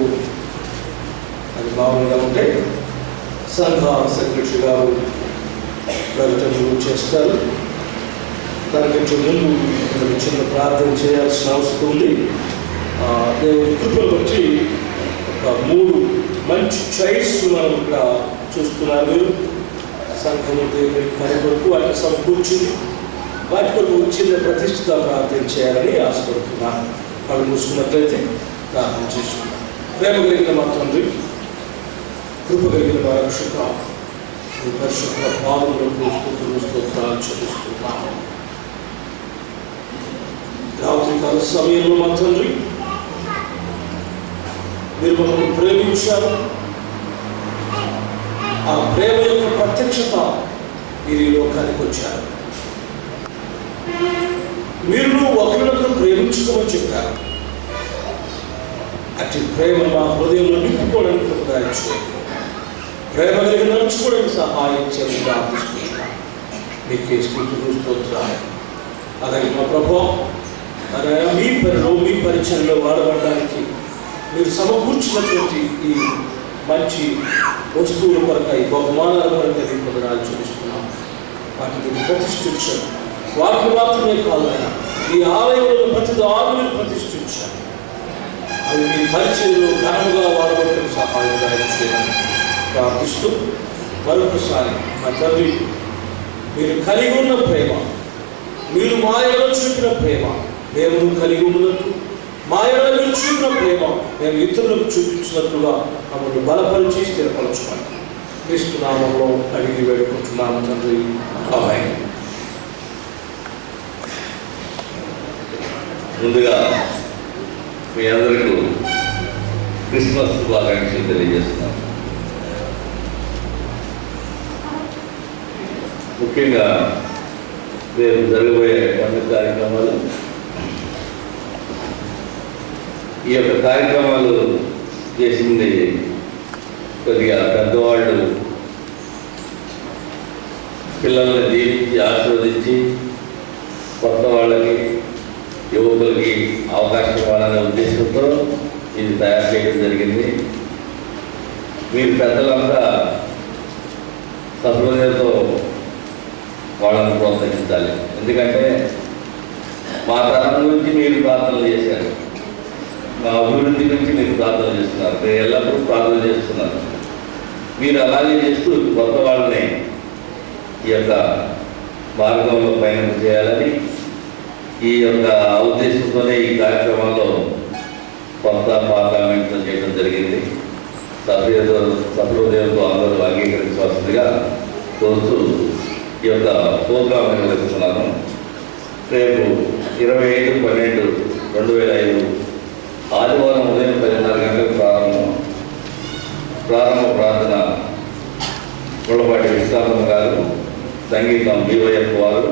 అది మామూలుగా ఉంటే సంఘ సెక్రటరీ గారు ప్రకటనలు చేస్తారు. దానికంటే ముందు చిన్న ప్రార్థన చేయాల్సిన అవసరం ఉంది. దేవుని కృపను బట్టి ఒక 3 మంచి చైర్స్ మనం ఇక్కడ చూస్తున్నారు. మీరు సంఘము దేవుని పని కొరకు వాటిని సమకూర్చింది. వాటి కొరకు చిన్న ప్రతిష్ఠిత ప్రార్థన చేయాలని ఆశపడుతున్నాను. వాళ్ళు మూసుకున్నట్లయితే ప్రార్థన చేస్తున్నాను. ప్రేమ కలిగిన మా తండ్రి, కృప కలిగిన మా రక్షక, ఈ పరిశుభ్ర పాదములకు స్తోత్రాలు చెల్లిస్తున్నాము. రాత్రికాల సమయంలో మా తండ్రి, మీరు మమ్మల్ని ప్రేమించారు. ఆ ప్రేమ యొక్క ప్రత్యక్షత మీరు ఈ లోకానికి వచ్చారు. మీరు ఒకరినొకరు ప్రేమించుకోమని చెప్పారు. అట్టి ప్రేమను మా హృదయంలో నింపుకోవడానికి ఉపకరించుకోండి. ప్రేమ కలిగి నడుచుకోవడానికి సహాయం చేయాలని ప్రార్థిస్తున్నాను. మీకే స్తుతులు స్తోత్రాలు. అలాగే మా ప్రభువా, మీ పనిలో మీ పరిచయంలో వాడబడడానికి మీరు సమకూర్చినటువంటి ఈ మంచి వస్తువుల కొరకై, బహుమానాల కొరకై వందనాలు చూపిస్తున్నాం. వాటిని ప్రతిష్ఠించారు. వాటిని మాత్రమే కాదైనా ఈ ఆలయంలో ప్రతి దారుని ప్రతిష్ఠించారు. అవి మీ పరిచయంలో ఘనముగా వాడబడటం సహాయంగా చేయాలని ప్రార్థిస్తూ మరొకసారి మా తండ్రి, మీరు కలిగి ఉన్న ప్రేమ, మీరు మా ఎడల చూపిన ప్రేమ మేము కలిగి ఉన్నట్టు, మా ఎడల మీరు చూపిన ప్రేమ మేము ఇతరులకు చూపించినట్లుగా మమ్మల్ని బలపరిచి స్థిరపరచుకోండి. క్రీస్తు నామములో అడిగి వేడుకుంటున్నాము తండ్రి. ఆమేన్. ముందుగా మీ అందరికీ క్రిస్మస్ శుభాకాంక్షలు తెలియజేస్తున్నాను. ముఖ్యంగా రేపు జరగబోయే పండుగ కార్యక్రమాలు, ఈ యొక్క కార్యక్రమాలు చేసింది కొద్దిగా పెద్దవాళ్ళు పిల్లల్ని దీవించి ఆశీర్వదించి కొత్త వాళ్ళకి, యువకులకి అవకాశం ఇవ్వాలనే ఉద్దేశంతో ఇది తయారు చేయడం జరిగింది. మీరు పెద్దలంతా సహృదయంతో వాళ్ళని ప్రోత్సహించాలి. ఎందుకంటే మా తరం గురించి మీరు ప్రార్థనలు చేశారు, మా అభివృద్ధి గురించి మీరు ప్రార్థన చేస్తున్నారు, మీరు ఎల్లప్పుడూ ప్రార్థన చేస్తున్నారు. మీరు అలాగే చేస్తూ కొత్త వాళ్ళని ఈ యొక్క మార్గంలో పయనం చేయాలని ఈ యొక్క ఉద్దేశంతోనే ఈ కార్యక్రమాల్లో కొత్త పార్లమెంట్లో చేయడం జరిగింది. సహృదయంతో అందరూ అంగీకరించవలసిందిగా కోరుతూ ఈ యొక్క ప్రోగ్రాం నిర్వహిస్తున్నాను. రేపు 25/12/2005 ఆదివారం ఉదయం 10:30 గంటలకు ప్రారంభ ప్రార్థన ముళ్ళపాటి విశ్రాంతం గారు, సంగీతం BYF వారు,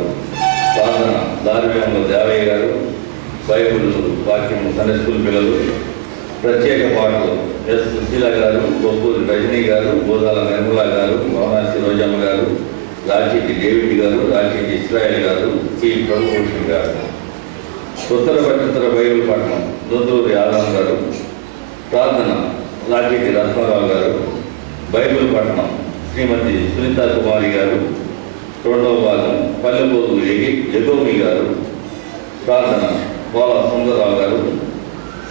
ప్రార్థన దారివేముల దేవయ్య గారు, బైబుల్ వాక్యం సండే స్కూల్ పిల్లలు, ప్రత్యేక పాటలు S. సుశీల గారు, బొప్పూరి రజనీ గారు, బోధాల నిర్మలా గారు, మోహనాసి రోజమ్మ గారు, రాచీటి డేవిడ్ గారు, రాచీటి ఇస్రాయల్ గారు, P. ప్రభుభూషణ్ గారు. ఉత్తర పట్టింతర బైబుల్ పట్టణం దొందూరి ఆదం గారు, ప్రార్థన రాచీటి రత్నారావు గారు, బైబుల్ పట్టణం శ్రీమతి సునీతా కుమారి గారు, రెండవ భాగం పల్లెబోదు ఎగోమి గారు, ప్రార్థన పోల సుందరరావు గారు,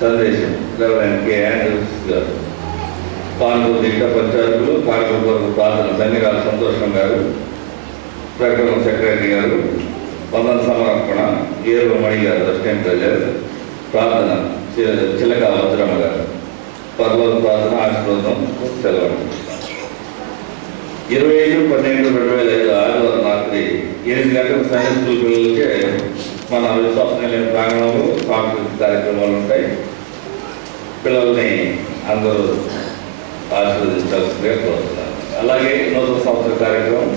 సందేశం రెవరెండ్ K. ఆండ్రూస్ గారు. కానుకూరు దిట్ట పరిచారకులు, కానుకూరు కొరకు ప్రార్థన ధన్యరాల సంతోషం గారు, ప్రకటన సెక్రటరీ గారు, వందన సమర్పణ ఏరుమణి గారు, అసిస్టెంట్ ట్రెజరర్, ప్రార్థన చిలక వజ్రమ్మ గారు. పర్లోక ప్రార్థన ఆశీర్వాదం సెలవు. 25/12/2005 ఆదివారం రాత్రి 8 గంటలకు సండే స్కూల్ పిల్లలకే మన విశ్వాసనీయ ప్రాంగణంలో సాంస్కృతిక కార్యక్రమాలు ఉంటాయి. పిల్లల్ని అందరూ ఆశీర్వదించాల్సిందిగా కోరుతున్నారు. అలాగే నూతన సంవత్సర కార్యక్రమం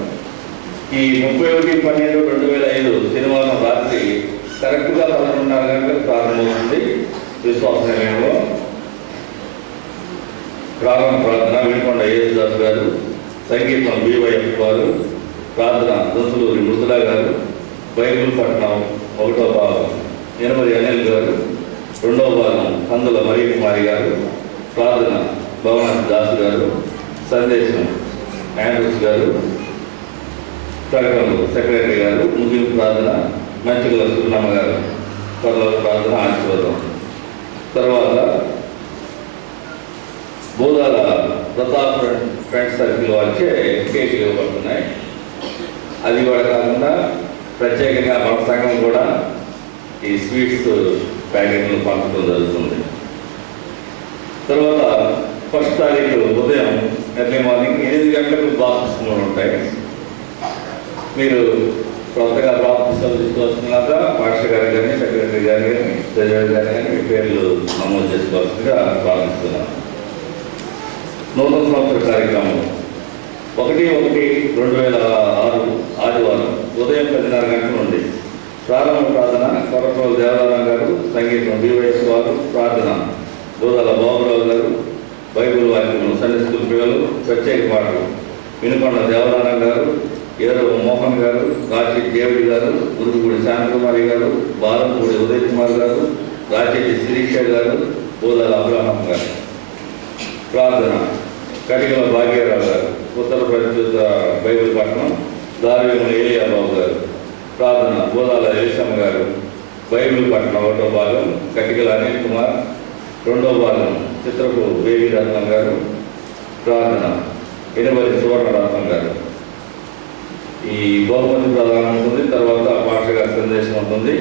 ఈ 31/12/2005 శనివారం రాత్రి కరెక్ట్గా 11:30 గంటలకు ప్రారంభమవుతుంది. విశ్వాసనీయంలో ప్రారంభ ప్రార్థన వినుకొండ యేసుదాస్ గారు, సంగీతం BYF వారు, ప్రార్థన దొంతులూరి మృదులా గారు, బైబుల్ పట్టణం 1వ భాగం యనమరి అనిల్ గారు, 2వ భాగం కందుల మరియ కుమారి గారు, ప్రార్థన భవనాథ్ దాస్ గారు, సందేశం ఆండ్రూస్ గారు, ప్రకటనలు సెక్రటరీ గారు, ముగింపు ప్రార్థన మంచిగుల సుబ్రహ్మ గారు, పర్లోక ప్రార్థన ఆశీర్వాదం. తర్వాత బోధాల ప్రతాప్ ఫ్రెండ్స్ సర్కిల్ వచ్చే కేకులు ఇవ్వబడుతున్నాయి. అది కూడా కాకుండా ప్రత్యేకంగా మన సంఘం కూడా ఈ స్వీట్స్ ప్యాకెట్లు పంపడం జరుగుతుంది. తర్వాత 1వ తారీఖు ఉదయం ఎర్లీ మార్నింగ్ 8 గంటలకు బాప్తిస్మలు ఉంటాయి. మీరు కొత్తగా బాప్తిస్మలు తీసుకోవాల్సినాక పాస్టర్ గారు కానీ, సెక్రటరీ గారు కానీ, ట్రెజరర్ గారు కానీ మీ పేర్లు నమోదు చేసుకోవాల్సిందిగా ప్రారంభిస్తున్నాను. నూతన సంవత్సర కార్యక్రమం 1/1/2006 ఆదివారం ఉదయం 10:30 గంటల నుండి ప్రారంభ ప్రార్థన కొరకూరు దేవరారావు గారు, సంగీతం BYF వారు, ప్రార్థన బోధాల బాబురావు గారు, బైబుల్ వాక్యం సండే స్కూల్ పిల్లలు, ప్రత్యేక పాటలు వినుకొండ దేవరారావు గారు, ఏరవ మోహన్ గారు, రాచీటి డేవిడ్ గారు, ఉరుకుపూడి శాంతకుమారి గారు, బాలంపూడి ఉదయ్ కుమార్ గారు, రాచీటి శిరీష గారు, బోధాల అబ్రహం గారు. ప్రార్థన కటికల భాగ్యరావు గారు, ఉత్తర ప్రస్తుత బైబుల్ పట్టణం దారివేముల ఏలియాబాబు గారు, ప్రార్థన బోధాల ఎలిసమ్మ గారు, బైబుల్ పట్టణం 1వ భాగం కటికల అనిల్ కుమార్, 2వ భాగం చిత్రపు బేబీ రత్నం గారు, ప్రార్థన ఎనబలి సువర్ణరత్నం గారు. ఈ బహుమతి ప్రధానం ఉంటుంది. తర్వాత పాస్టర్ గారి సందేశం ఉంటుంది.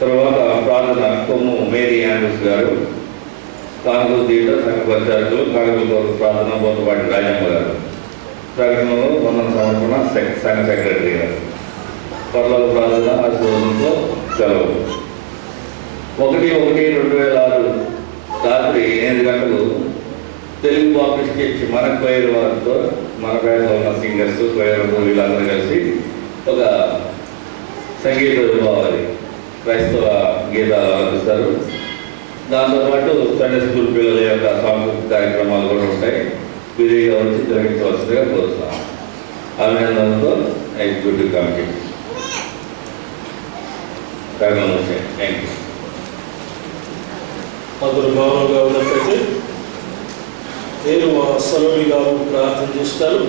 తర్వాత ప్రార్థన కొమ్ము మేరీ ఆండ్రూస్ గారు, కానుకూరు దిట్ట సంఘ పరిచారకులు, కానుకూరు ప్రార్థన బోధపాటి రాజమ్మ గారు, ప్రకటనలో వందన సమర్పణ సంఘ సెక్రటరీ గారు. పర్లోక ప్రార్థన ఆశీర్వాదంతో సెలవు. 1/1/2006 రాత్రి 8 గంటలు తెలుగు బాప్టిస్ట్ చర్చ్ మన క్వైర్ వారితో, మన పేరులో ఉన్న సింగర్స్ క్వైర్ వీళ్ళందరూ కలిసి ఒక సంగీత విభావాలు క్రైస్తవ గీతాలు ఆలపిస్తారు. దాంతోపాటు సండే స్కూల్ పిల్లల యొక్క సాంస్కృతిక కార్యక్రమాలు కూడా ఉంటాయి. విధిగా వచ్చి గ్రహించవలసిందిగా కోరుతున్నాం. అభినందనతో ఎగ్జిక్యూటివ్ కమిటీ. Thank you. అందరూ మౌనంగా ఉన్నట్లయితే నేను మా సలోని గారు ప్రార్థన చేస్తారు.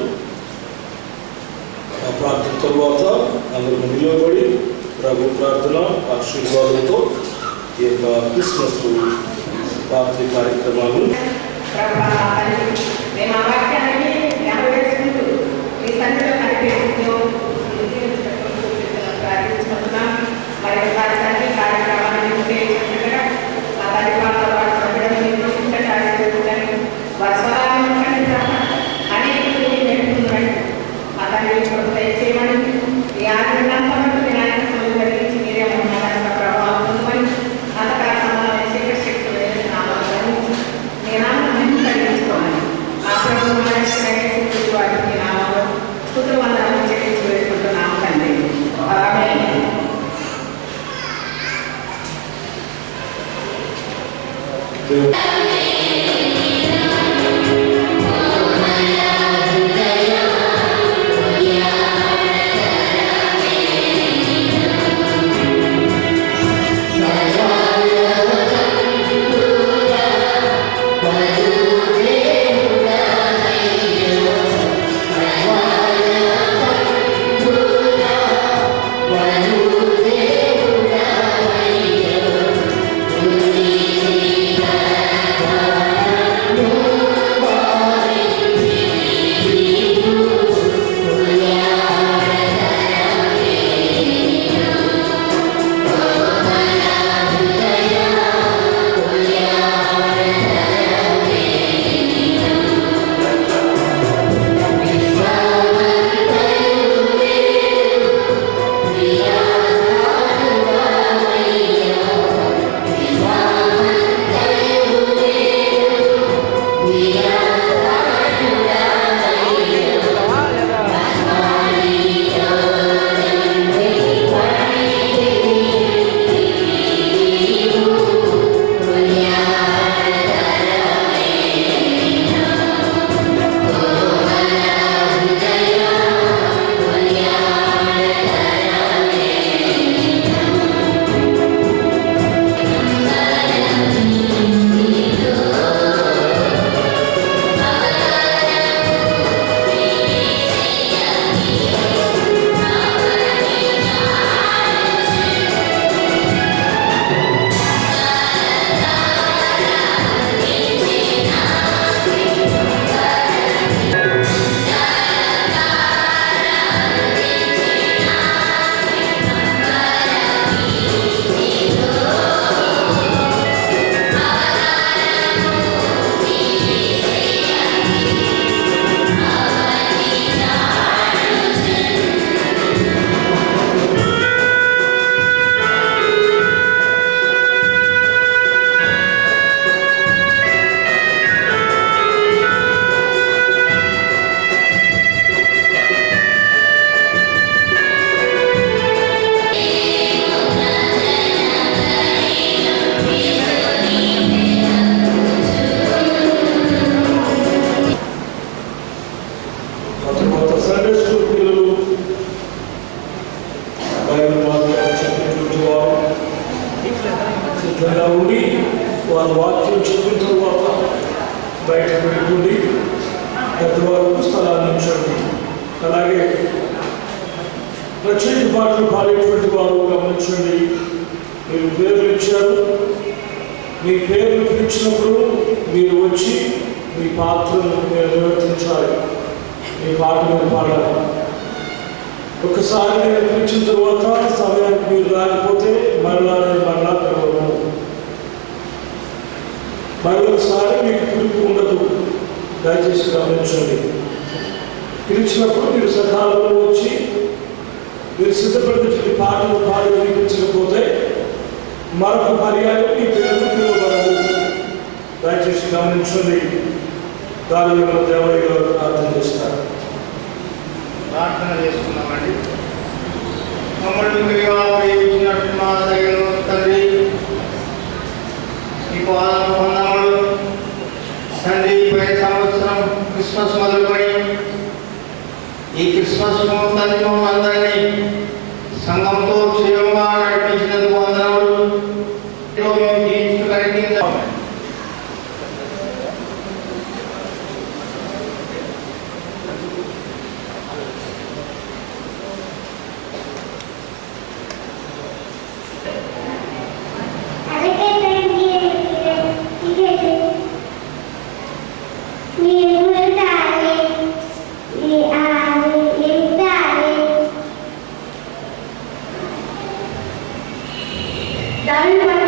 ఆ ప్రార్థన తరువాత అందరూ నిలబడి ప్రభు ప్రార్థన ఆశీర్వాదంతో ఈ యొక్క క్రిస్మస్ రాత్రి కార్యక్రమాలు Dari